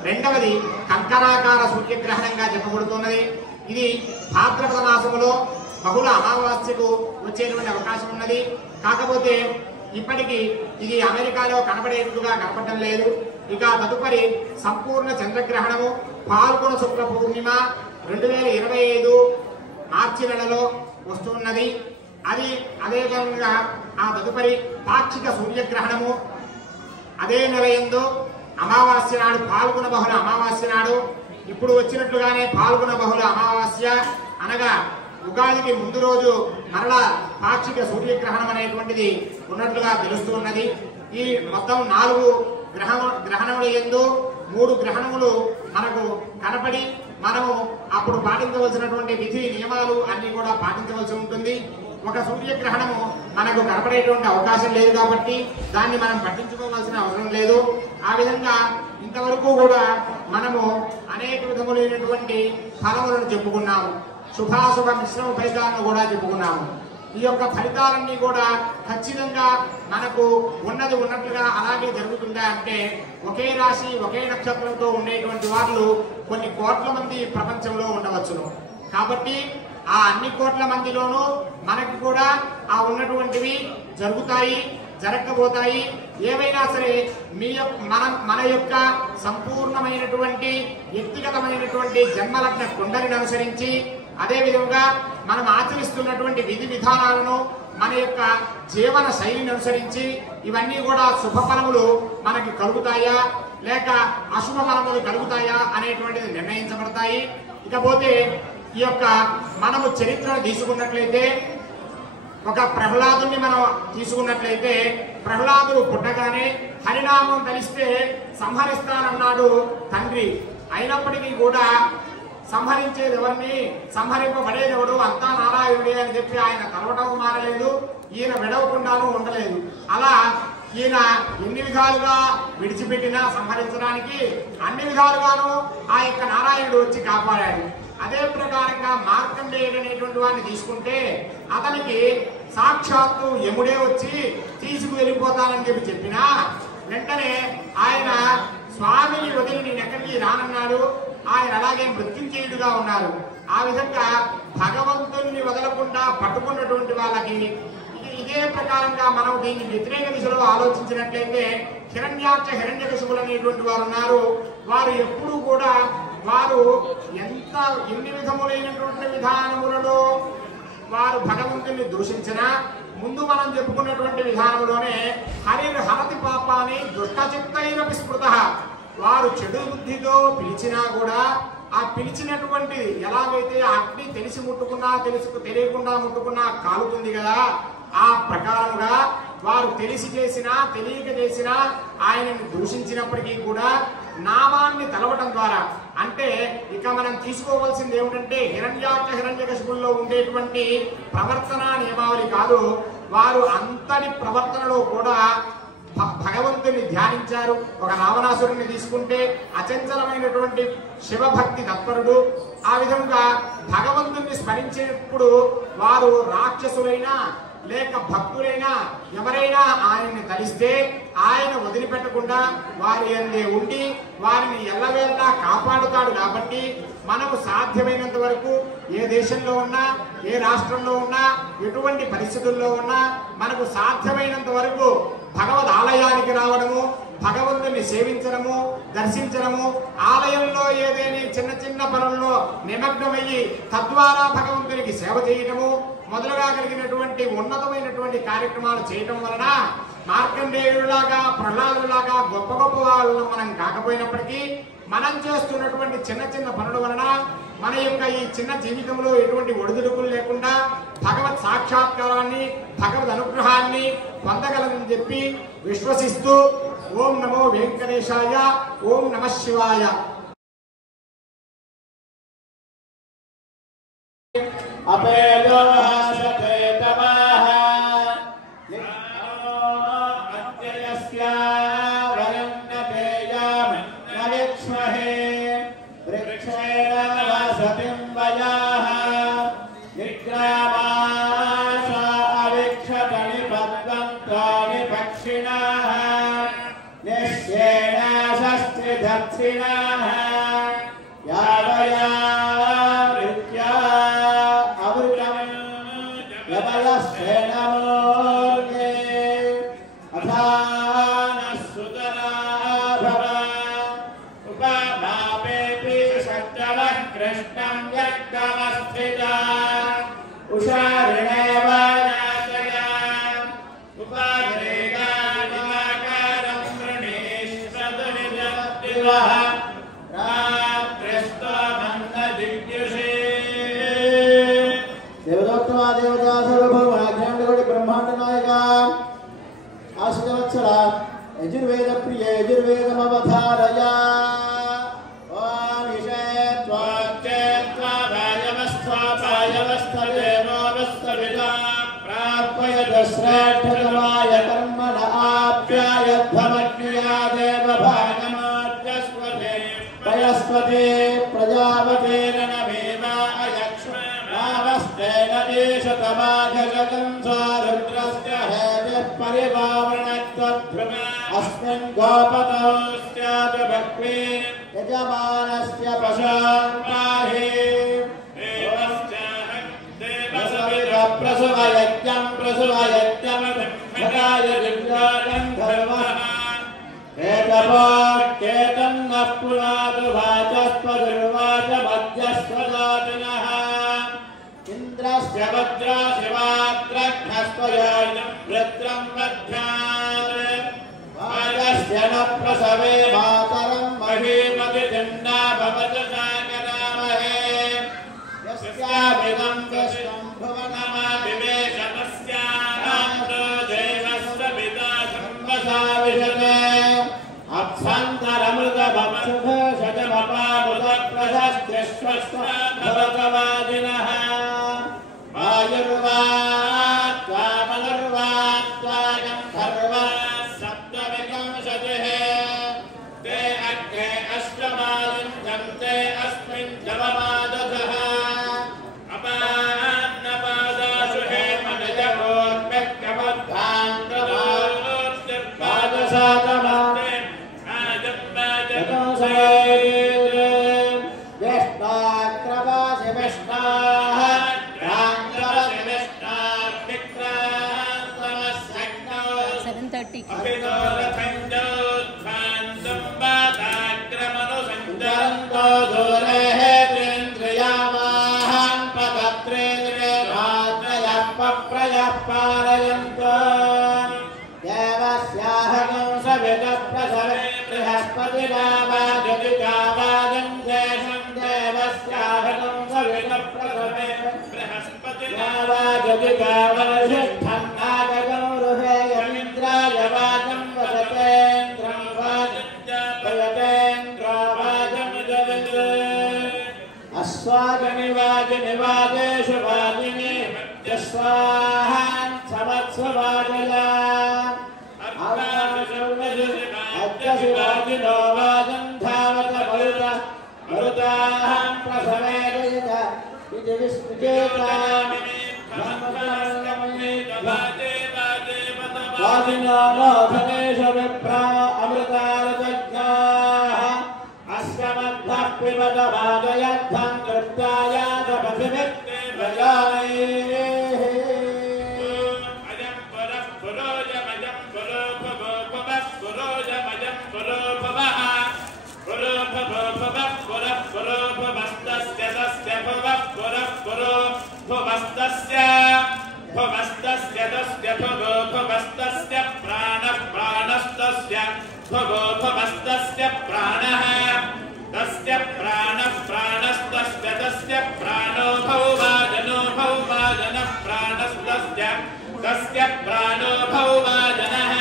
రెండవది కంకణాకార సూర్యగ్రహణంగా చెప్పబడుతున్నది. ఇది భాద్రపద మాసములో బహుళ అమావాస్యకు వచ్చేటువంటి అవకాశం ఉన్నది. కాకపోతే ఇప్పటికీ ఇది అమెరికాలో కనబడేట్టుగా కనపడటం లేదు. ఇక తదుపరి సంపూర్ణ చంద్రగ్రహణము పాల్గొన శుక్ల పూర్ణిమ 2025 మార్చి నెలలో వస్తున్నది. అది అదేవిధంగా ఆ తదుపరి పాక్షిక సూర్యగ్రహణము అదే నెల యందు అమావాస్య నాడు పాల్గొన బహుళ అమావాస్య నాడు ఇప్పుడు వచ్చినట్లుగానే పాల్గొన బహుళ అమావాస్య అనగా ఉగాదికి ముందు రోజు మరలా పాక్షిక సూర్యగ్రహణం అనేటువంటిది ఉన్నట్లుగా తెలుస్తూ ఉన్నది. ఈ మొత్తం 4 గ్రహణముల యందు 3 గ్రహణములు మనకు కనపడి మనము అప్పుడు పాటించవలసినటువంటి విధి నియమాలు అన్ని కూడా పాటించవలసి ఉంటుంది. ఒక సూర్యగ్రహణము మనకు కనపడేటువంటి అవకాశం లేదు కాబట్టి దాన్ని మనం పట్టించుకోవాల్సిన అవసరం లేదు. ఆ విధంగా ఇంతవరకు కూడా మనము అనేక విధములైనటువంటి ఫలములను చెప్పుకున్నాము. శుభాశుభ మిశ్రమ ఫలితాలను కూడా చెప్పుకున్నాము. ఈ యొక్క ఫలితాలన్నీ కూడా ఖచ్చితంగా మనకు ఉన్నది ఉన్నట్లుగా అలాగే జరుగుతుందా అంటే ఒకే రాశి ఒకే నక్షత్రంతో ఉండేటువంటి వాళ్ళు కొన్ని కోట్ల మంది ప్రపంచంలో ఉండవచ్చును. కాబట్టి ఆ అన్ని కోట్ల మందిలోనూ మనకి కూడా ఆ ఉన్నటువంటివి జరుగుతాయి, జరగబోతాయి. ఏవైనా సరే మన యొక్క సంపూర్ణమైనటువంటి వ్యక్తిగతమైనటువంటి జన్మలగ్న కుండలిని అనుసరించి అదే విధంగా మనం ఆచరిస్తున్నటువంటి విధి విధానాలను మన యొక్క జీవన శైలిని అనుసరించి ఇవన్నీ కూడా శుభ ఫలములు మనకి కలుగుతాయా లేక అశుభ ఫలములు కలుగుతాయా అనేటువంటిది నిర్ణయించబడతాయి. ఇకపోతే ఈ యొక్క మనము చరిత్రను తీసుకున్నట్లయితే ఒక ప్రహ్లాదుని మనం తీసుకున్నట్లయితే ప్రహ్లాదుడు పుట్టగానే హరినామం కలిస్తే సంహరిస్తానన్నాడు తండ్రి. అయినప్పటికీ కూడా సంహరించేది ఎవరిని, సంహరింపబడేది ఎవడు, అంతా నారాయణుడే అని చెప్పి ఆయన కలవటం మారలేదు, ఈయన విడవకుండాను ఉండలేదు. అలా ఈయన ఎన్ని విధాలుగా విడిచిపెట్టినా సంహరించడానికి అన్ని విధాలుగాను ఆ యొక్క నారాయణుడు వచ్చి కాపాడాడు. అదే ప్రకారంగా మార్కండేయుడు అనేటువంటి వాడిని తీసుకుంటే అతనికి సాక్షాత్తు యముడే వచ్చి తీసుకు వెళ్ళిపోతానని చెప్పినా వెంటనే ఆయన స్వామిని వదిలి నేను ఎక్కడికి రానన్నాడు. ఆయన అలాగే మృత్యుంజయుడుగా ఉన్నారు. ఆ విధంగా భగవంతుని వదలకుండా పట్టుకున్నటువంటి వాళ్ళకి ఇదే ప్రకారంగా మనం దీన్ని వ్యతిరేక దిశలో ఆలోచించినట్లయితే హిరణ్యాక్ష హిరణ్యకశిపులు అనేటువంటి వారు ఉన్నారు. వారు ఎప్పుడూ కూడా వారు ఎన్ని విధములైనటువంటి విధానములలో వారు భగవంతుని దూషించినా ముందు మనం చెప్పుకున్నటువంటి విధానంలోనే హరతి పాపాన్ని దుష్ట చిత్తైరపి స్మృత. వారు చెడు బుద్ధితో పిలిచినా కూడా ఆ పిలిచినటువంటి ఎలాగైతే అగ్ని తెలిసి ముట్టుకున్నా తెలియకుండా ముట్టుకున్నా కాలుతుంది కదా, ఆ ప్రకారంగా వారు తెలిసి చేసినా తెలియక చేసినా ఆయనను దూషించినప్పటికీ కూడా నామాన్ని తలవటం ద్వారా, అంటే ఇక మనం తీసుకోవాల్సింది ఏమిటంటే హిరణ్యాక్ష హిరణ్యకశిపుల్లో ఉండేటువంటి ప్రవర్తన నియమావళి కాదు, వారు అంతటి ప్రవర్తనలో కూడా భగవంతుని ధ్యానించారు. ఒక రావణాసురుని తీసుకుంటే అచంచలమైనటువంటి శివభక్తి తత్పరుడు. ఆ విధంగా భగవంతుని స్మరించేటప్పుడు వారు రాక్షసులైనా లేక భక్తులైనా ఎవరైనా ఆయన్ని తలిస్తే ఆయన వదిలిపెట్టకుండా వారి అందే ఉండి వారిని ఎల్లవేళలా కాపాడుతాడు. కాబట్టి మనము సాధ్యమైనంత వరకు ఏ దేశంలో ఉన్నా ఏ రాష్ట్రంలో ఉన్నా ఎటువంటి పరిస్థితుల్లో ఉన్నా మనకు సాధ్యమైనంత వరకు భగవద్ ఆలయానికి రావడము, భగవంతుని సేవించడము, దర్శించడము, ఆలయంలో ఏదైనా చిన్న చిన్న పనుల్లో నిమగ్నమయ్యి తద్వారా భగవంతునికి సేవ చేయడము మొదలుగా కలిగినటువంటి ఉన్నతమైనటువంటి కార్యక్రమాలు చేయడం వలన మార్కండేయులాగా ప్రహ్లాదులాగా గొప్ప గొప్ప వాళ్ళను మనం కాకపోయినప్పటికీ మనం చేస్తున్నటువంటి చిన్న చిన్న పనుల వలన మన యొక్క ఈ చిన్న జీవితంలో ఎటువంటి ఒడిదుడుకులు లేకుండా భగవత్ సాక్షాత్కారాన్ని భగవద్ అనుగ్రహాన్ని పొందగలమని చెప్పి విశ్వసిస్తూ ఓం నమో వెంకటేశాయ, ఓం నమః శివాయ. यजुर्वेद प्रिय यजुर्वेदमवधारय श्रेष्ठतमाय कर्मण आप्यायध्वमग्निया देवभागमाद्यस्वते पयस्वते प्रजापतेरनमेवा अयक्ष्मणावस्तेन देशतमाघजगं रुद्रस्य हेतिः परिवावरणत्वध्रुमा अस्मिन् गोपतौ स्यात् भक्वेन यजमानस्य पशुर्वाहे प्रसवयज्ञं प्रसवयज्ञमधाय दिव्यागन्धर्वः केतन्नः पुनातु वाचस्पतिर्वाचमध्यस्वजातिनः इन्द्रस्य वज्रा शिवात्रघ्नस्त्वयायं वृत्रं वध्यात् वाजस्य न प्रसवे मातरं महीमतिचिन्ना भवत सागरामहे यस्याभिदं दृष्टं भवतवादिनः वायुर्वात्वामनुर्वात्वायं सर्वा सप्तविकंशतिः ते अग्ने अष्टमालिङ्गं ते अस्मिन् जवमादधः अपान्नपादासु हेमनिजगोत्म्यक्कमद्धान्तरोर्तिर्वादसातमाते अस्वाजनिवाजनिवाजेषु वाजिने स्वाहान् समत्स्ववाजया अद्यशिवाजिनो वाजं धावत मरुताहं प्रसवेदयत इति विस्मृतेताम् वादिनाथनेश विप्रा अमृतारज्ञाः अस्यमद्धः पिबत भागयद्धं कृत्यायात पथिमित्ते प्रजाये अयं परः पुरोजमयं पुरोभवः पुरोजमयं पुरोभवः पुरोभवः पुरः पुरोभवस्तस्य तस्य भवः पुरः पुरोभवस्तस्य भवस्तस्य तस्य भवस्तस्य प्राणः प्राणस्तस्य भवस्तस्य प्राणः तस्य प्राणः प्राणस्तस्य तस्य प्राणो भौवाजनो भौवाजनः प्राणस्तस्य तस्य प्राणो भौवाजनः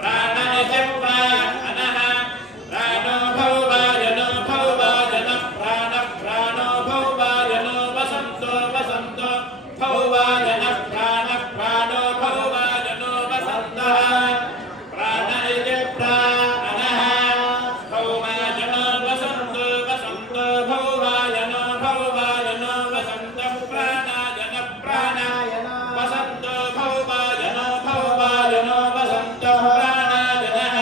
प्राण इति प्राणः प्राणो भौवाजनो भौवाजनः प्राणः प्राणो भौवाजनो वसन्तो वसन्तो भौवाजनः प्राणः प्राणो भौवाजनो वसन्तः प्राण इति प्राणः भौवाजनो वसन्तो वसन्तो भौवाजनो भौवाजनो वसन्तः प्राणायनः प्राणायन वसन्तो भौवाजनो भौवाजनो वसन्तः प्राणायनः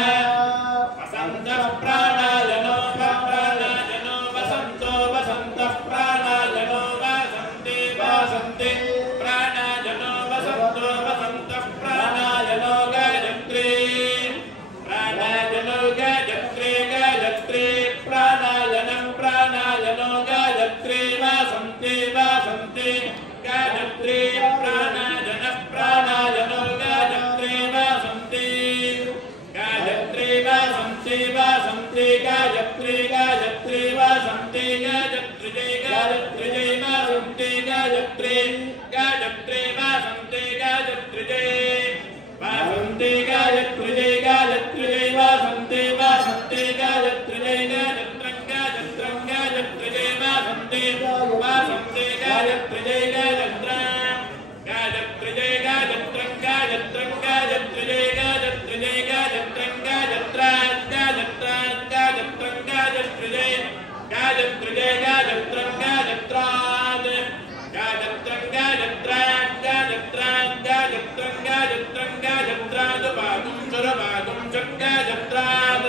वसन्तः प्राणायनो प्राणायनो वसन्तो वसन्तः प्राणायनो वसन्ते वसन्ते प्राणायनो वसन्तो वसन्तः प्राणायनो गायत्री प्राणायनो गायत्री गायत्री प्राणायनं प्राणायनो गायत्री वसन्ते वसन्ते गायत्री प्राणायनः प्राणायनो गायत्री वसन्ते गायत्री वसन्ते वसन्ते गायत्री गायत्री वसन्ते गायत्री गायत्री वसन्ते गायत्री गायत्री वसन्ते गायत्री वसन्ते गायत्री गायत्री वसन्ते वसन्ते गायत्री गायत्रं गायत्रं गायत्री वसन्ते वसन्ते गायत्री गायत्रं गायत्री गायत्रं गायत्रं गायत्री गायत्री गायत्रं गायत्रं गायत्रं गायत्रं गायत्री गायत्री गायत्रं गायत्रात् गायत्रं गायत्रात् गायत्रात् गायत्रं गायत्रं गायत्रात् पादुं सुरपादुं च गायत्रात्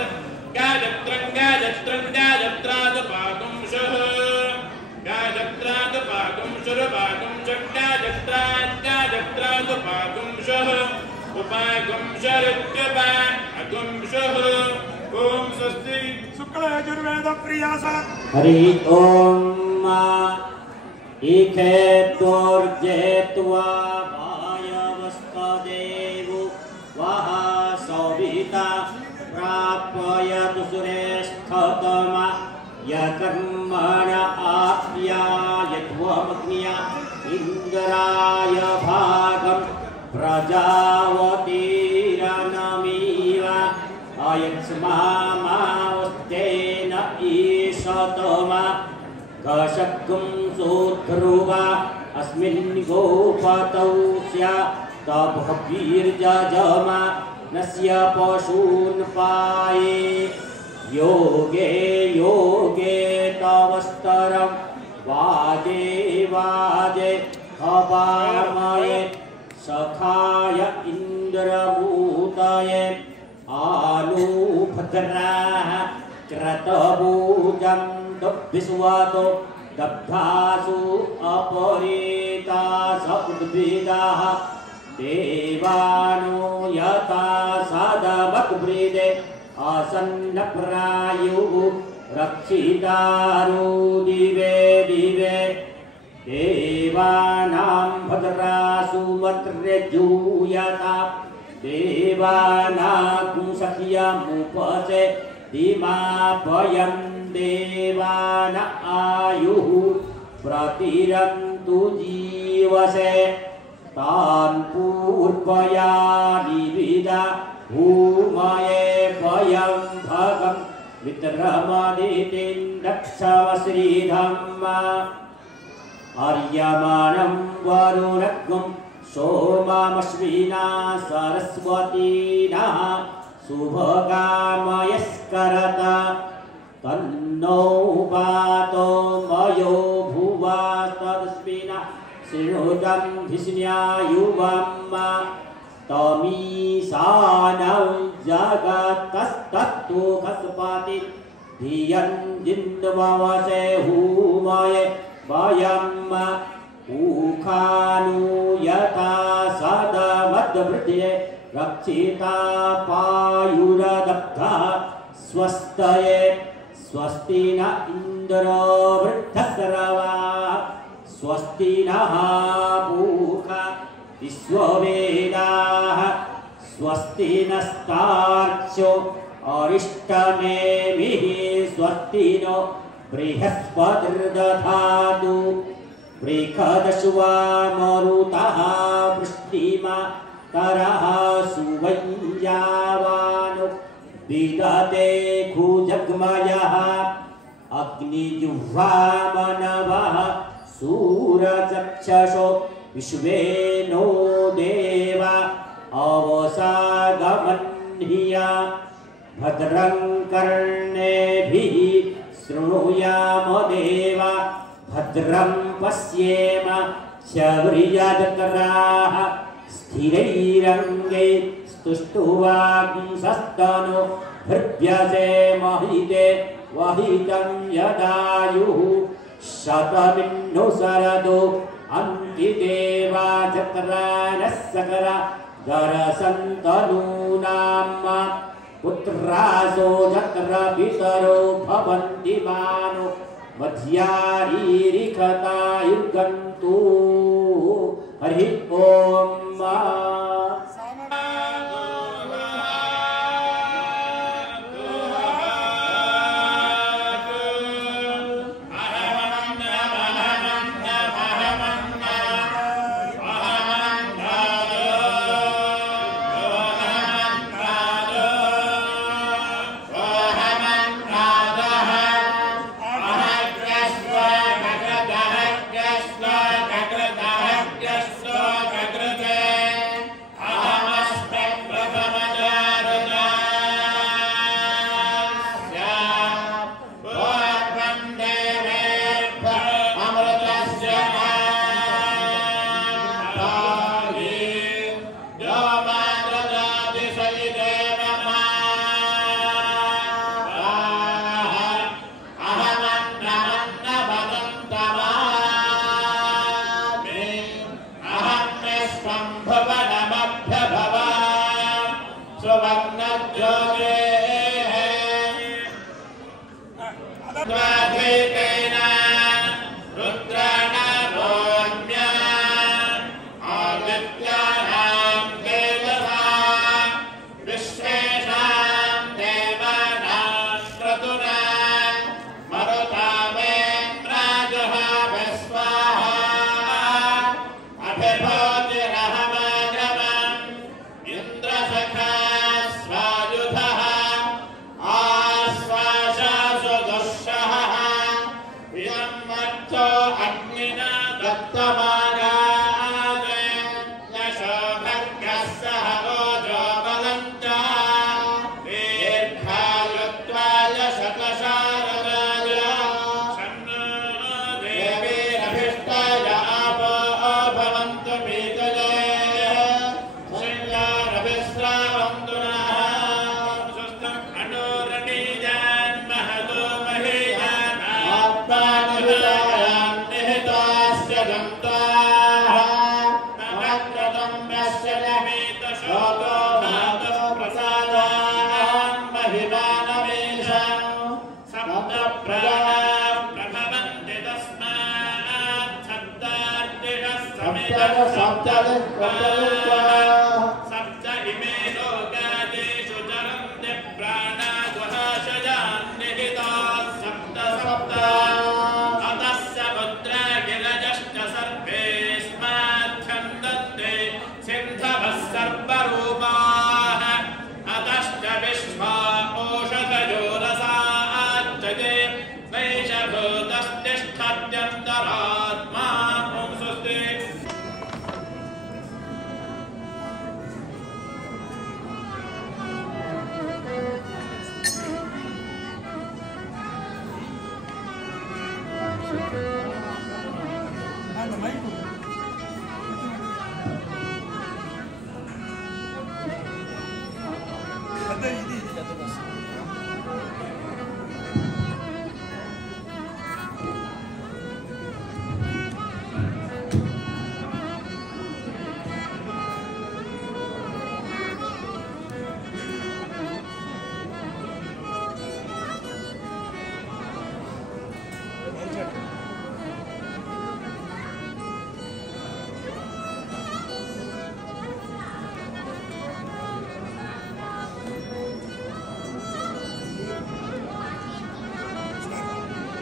गायत्रं गायत्रं गायत्रात् पादुं शुः गायत्रात् पादुं सुरपादुं च गायत्रात् गायत्रात् पादुं शुः उपागुं शरित्युपा अगुं शुः ॐ स्वस्ति शुक्लयजुर्वेद प्रियासा हरि ओम इखे दोर्जेत्वा वायवस्तदेवो वः सविता प्रापयतु सुरेष्ठतमा यकर्मण आप्यायत्वमग्न्या इन्द्राय भागं प्रजावतीरनमीव अयक्ष्मामावस्तेन ईशतमा कशक्कुं सुध्रुवा अस्मिन् गोपतौ स्यात्तभवीर्जजमा नस्य पशून् पाये योगे योगे तवस्तरं वाजे वाजे हवामये सखाय इन्द्रभूतये आलूभद्राः क्रतभुजं दब्धिस्वातो दब्धासु अपरेतास उद्भिदाः देवानो यथा सदवद्वृदे आसन्नप्रायुः रक्षितारो दिवे दिवे देवानां भद्रासु मत्र्यजूयता देवानां सख्यमुपसे दिमापयं देवान आयुः प्रतिरन्तु जीवसे तान् पूर्वयानिविदा भूमये भयं भगं वित्रमदितिं दक्षमश्रीधम्मा आर्यमाणं वरुणग्ं सोममश्विना सरस्वतीना शुभकामयस्करत तन्नो पातो मयो भुवा तदस्मिना शृणुर् अमृतं धिष्ण्यायुवम् तमीशानं जगतस्तत्तु खस्पति धियं जिन्दवसे हुमये वयम् ऊखानु यथा सदमद्वृद्धे रक्षिता पायुरदब्धः स्वस्तये स्वस्ति न इन्द्रो वृद्धस्रवाः स्वस्ति नः पूषा विश्ववेदाः स्वस्ति नस्तार्क्ष्यो अरिष्टनेमिः स्वस्ति नो बृहस्पतिर्दधातु बृहदश्वा मरुतः वृष्टिमा तरः सुवञ्जावानो विदते खुजग्मयः अग्निजुह्वा मनवः सूरचक्षसो विश्वे नो देवा अवसागमन्हिया भद्रं कर्णेभिः शृणुयाम देवा भद्रं पश्येम शबरिजत्राः स्थिरैरङ्गै स्तुष्टुवांसस्तनो भृभ्यसे महिते वहितं यदायुः शतमिन्नु सरदो अन्तिदेवा चक्रानः सकरा दरसन्तनूनाम् पुत्रासो चक्रपितरो भवन्ति मानो मध्यारीरिखतायुर्गन्तु हरि ओम्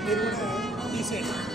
మీరు కూడా తీసేయండి.